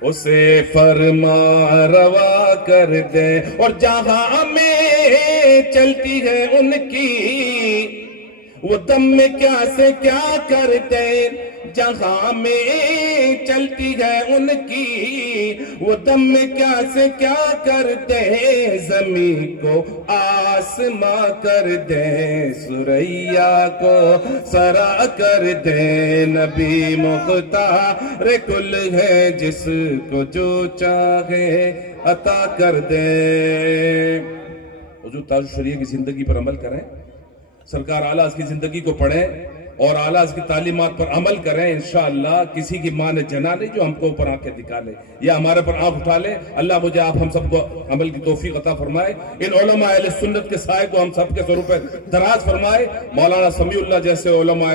उसे फरमा रवा कर दे। और जहां में चलती है उनकी वो दम में क्या से क्या कर दे, जहां में चलती है उनकी वो दम में क्या से क्या कर दे, जमीन को आसमां कर दे, सुरैया को सरा कर दे। नबी मुख्तार कुल है जिसको जो चाहे अता कर दे। हुजूर ताजुश शरीया की जिंदगी पर अमल करें, सरकार आला की जिंदगी को पढ़ें और आला की तालीमात पर अमल करें। इंशाअल्लाह किसी की मां ने जना नहीं जो हमको ऊपर आंखें दिखा ले या हमारे पर आंख उठा ले। अल्लाह मुझे आप हम सबको अमल की तौफीक अता फरमाए। इन उलमा अहले सुन्नत के साए को हम सबके सरों पर दराज फरमाए। मौलाना समीउल्लाह जैसे उलमा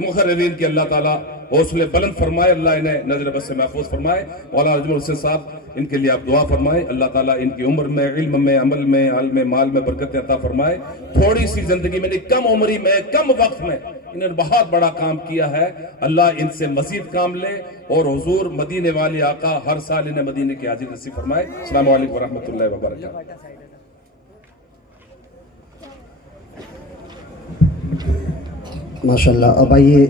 मुखर्रिरीन की अल्लाह ताला हौसले बुलंद फरमाए, अल्लाह इन्हें नजर बस से महफूज फरमाए। मौलाना अजमल हुसैन साहब इनके लिए आप दुआ फरमाए, अल्लाह ताला इनकी उम्र में, इल्म में, अमल में, हाल में, माल में बरकत अता फरमाए। थोड़ी सी जिंदगी में, कम उम्री में, कम वक्त में इन्होंने बहुत बड़ा काम किया है। अल्लाह इनसे मजीद काम ले और हुजूर मदीने वाले आका हर साल इन्हें मदीने की हाजिर नसीब फरमाए। अस्सलामु अलैकुम रहमतुल्लाहि व बरकातहू। माशाल्लाह। अब आइए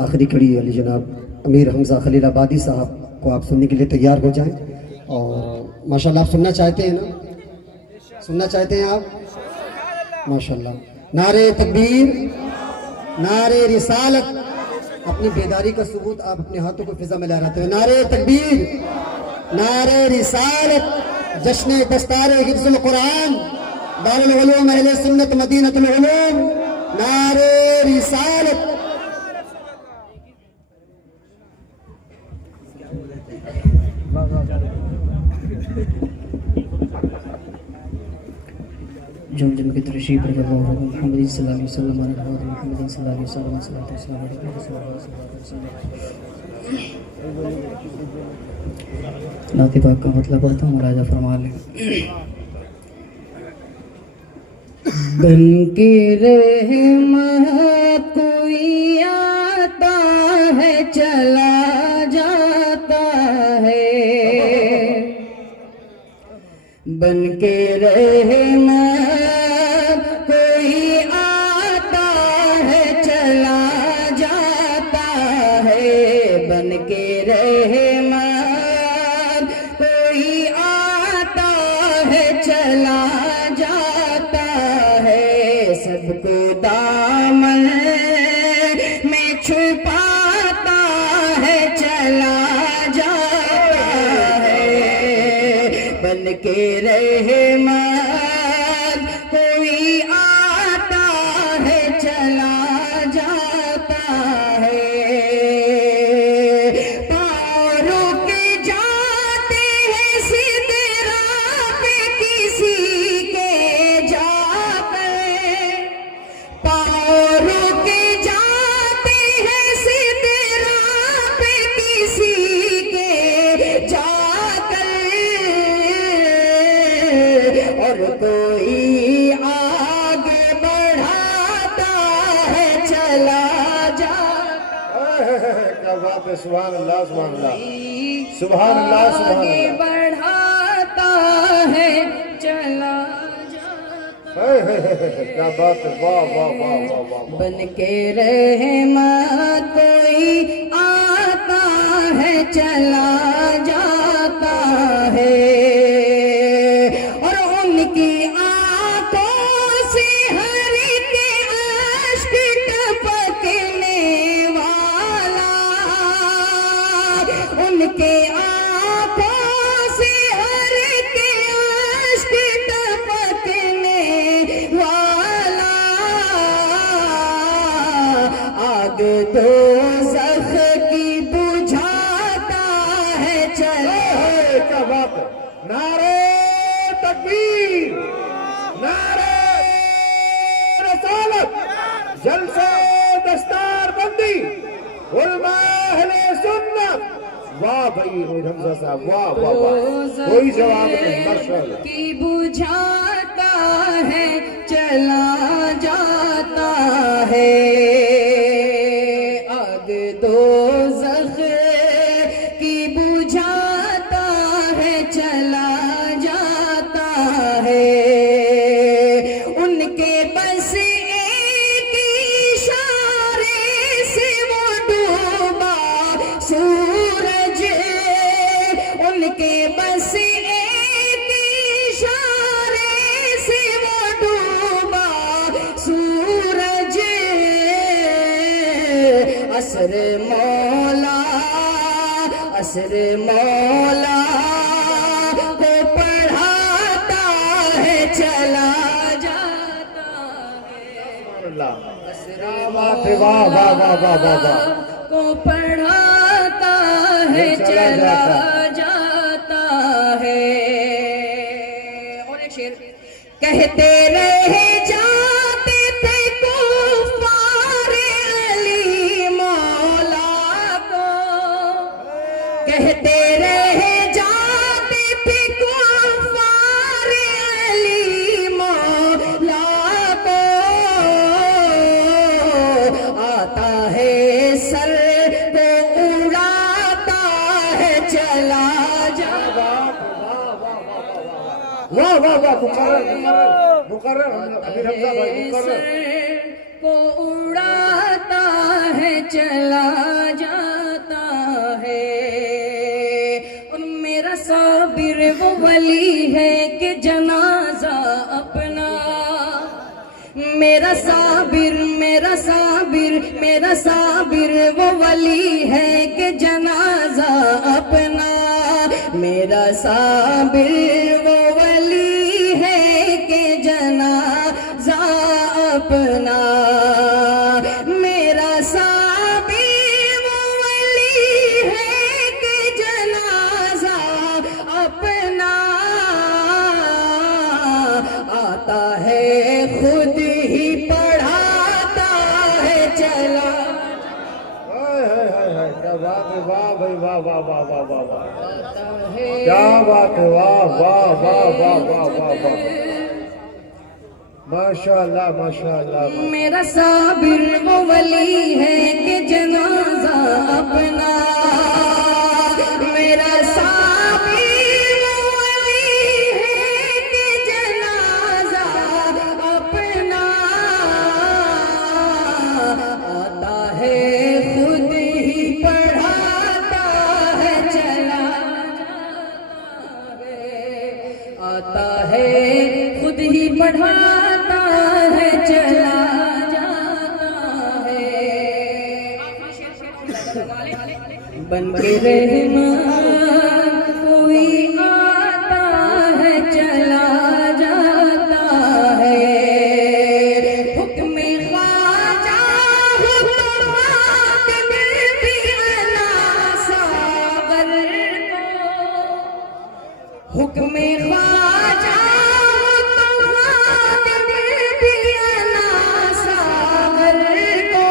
आखिरी कड़ी अली जनाब अमीर हमजा खलील आबादी साहब को आप सुनने के लिए तैयार हो जाएं। और माशाल्लाह आप सुनना चाहते हैं ना, सुनना चाहते हैं आप? माशाल्लाह। नारे तकबीर, नारे रिसालत। अपनी बेदारी का सबूत आप अपने हाथों को फिजा में लहराते हुए नारे तकबीर, नारे रिसालत। जश्न दस्तार हिफ्जुल कुरान दारुल उलूम अहले सुन्नत मदीनतुल उलूम, नारे रिसालत। जम जम के तशरीफ पर मोहम्मद सल्लल्लाहु अलैहि वसल्लम मोहम्मद सल्लल्लाहु अलैहि वसल्लम नाते पाक का मतलब पढ़ता हूँ, राजा फरमा ले। बन के रहमत कोई आता है चला जाता है, बन के रहमत कोई आता है चला जाता है, बन के रहमत कोई आता है चला जाता है, सबको दामन में छुपाता है चला जाता है, बन के रहमत कोई आता है चला जाता है। पाँव रुक जाते हैं सिदरा पे किसी के जाकर, पाँव रुक जाते हैं सिदरा पे किसी के जाकर, और कोई आगे बढ़ाता है चला जाता क्या बात है, सुभान अल्लाह सुभान अल्लाह सुभान अल्लाह सुभान आगे अल्लाह। बढ़ाता है चला जाता, क्या बात है, वाह वाह वाह वाह वाह। बन के रहमत कोई आता है चला जाता है, और उनकी आंखों से हर के अश्क टपकने वाला, उनके आंखों से हर के अश्क टपकने वाला, आग दोज़ख की बुझाता है चला। क्या बात है, नारे तकबीर, नारे रसालत, जलसे दस्तार बंदी, उलमा अहले सुन्नत। वाह भाई रोहित हमजा साहब, वाह वाह वाह, कोई जवाब नहीं, माशाअल्लाह। की बुझाता है चला जाता है, आग दोज़ख की बुझाता है चला जाता है, उनके बस एक इशारे से वो डूबा सूरज, उनके बस एक इशारे से वो डूबा सूरज, असर मौला को पढ़ाता है चला जाता है, क्या बात है, वाह वाह वाह वाह वाह वाह। को पढ़ाता है चला जाता है। और एक शेर कहते रहे जाते थे कुफ्फार अली मौला को, कहते रहे जाते थे कुफ्फार अली मौला को, आता है सर को उड़ाता है चला जाता, वाह वाह वाह, मुकर्रर अमीर हमजा भाई, मुकर्रर। को उड़ाता है चला जाता है, और मेरा साबिर वो वली है कि जनाजा अपना, मेरा साबिर ولی ہے کہ جنازہ اپنا، میرا صابر وہ ولی ہے کہ جنازہ اپنا، میرا صابر وہ ولی ہے کہ جنازہ اپنا، آتا ہے خود ہی پڑھاتا ہے چلا، کیا بات ہے، واہ بھائی واہ واہ واہ واہ واہ واہ، کیا بات ہے، واہ واہ واہ واہ واہ واہ واہ، ماشاء اللہ ماشاء اللہ۔ میرا صابر وہ ولی ہے کہ جنازہ اپنا، میرا صابر وہ ولی ہے کہ جنازہ اپنا، آتا ہے خود ہی پڑھاتا ہے چلا جاتا ہے، آتا ہے خود ہی پڑھاتا ہے چلا جاتا ہے، بن کے رحمان کوئی آتا ہے چلا جاتا ہے، حکم خواجہ حکم خاتم بھی عنا ساغر کو، حکم خواجہ حکم خاتم بھی عنا ساغر کو،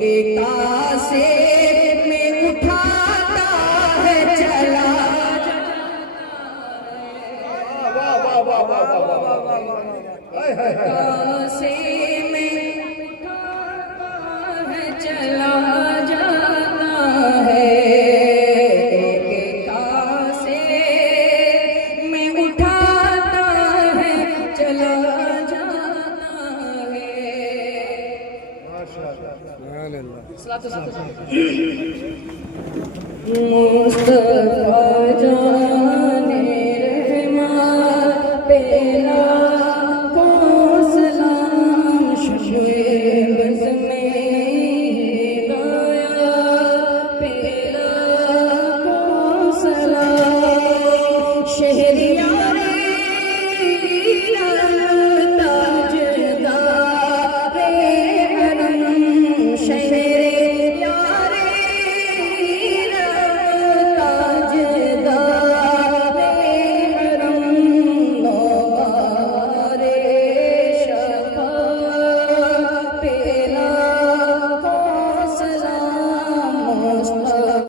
ایک کاسے میں اٹھاتا ہے چلا کاسے میں اٹھاتا ہے چلا جاتا ہے، ایک کاسے میں اٹھاتا ہے چلا جاتا ہے، مصطفیٰ جان رحمت پہ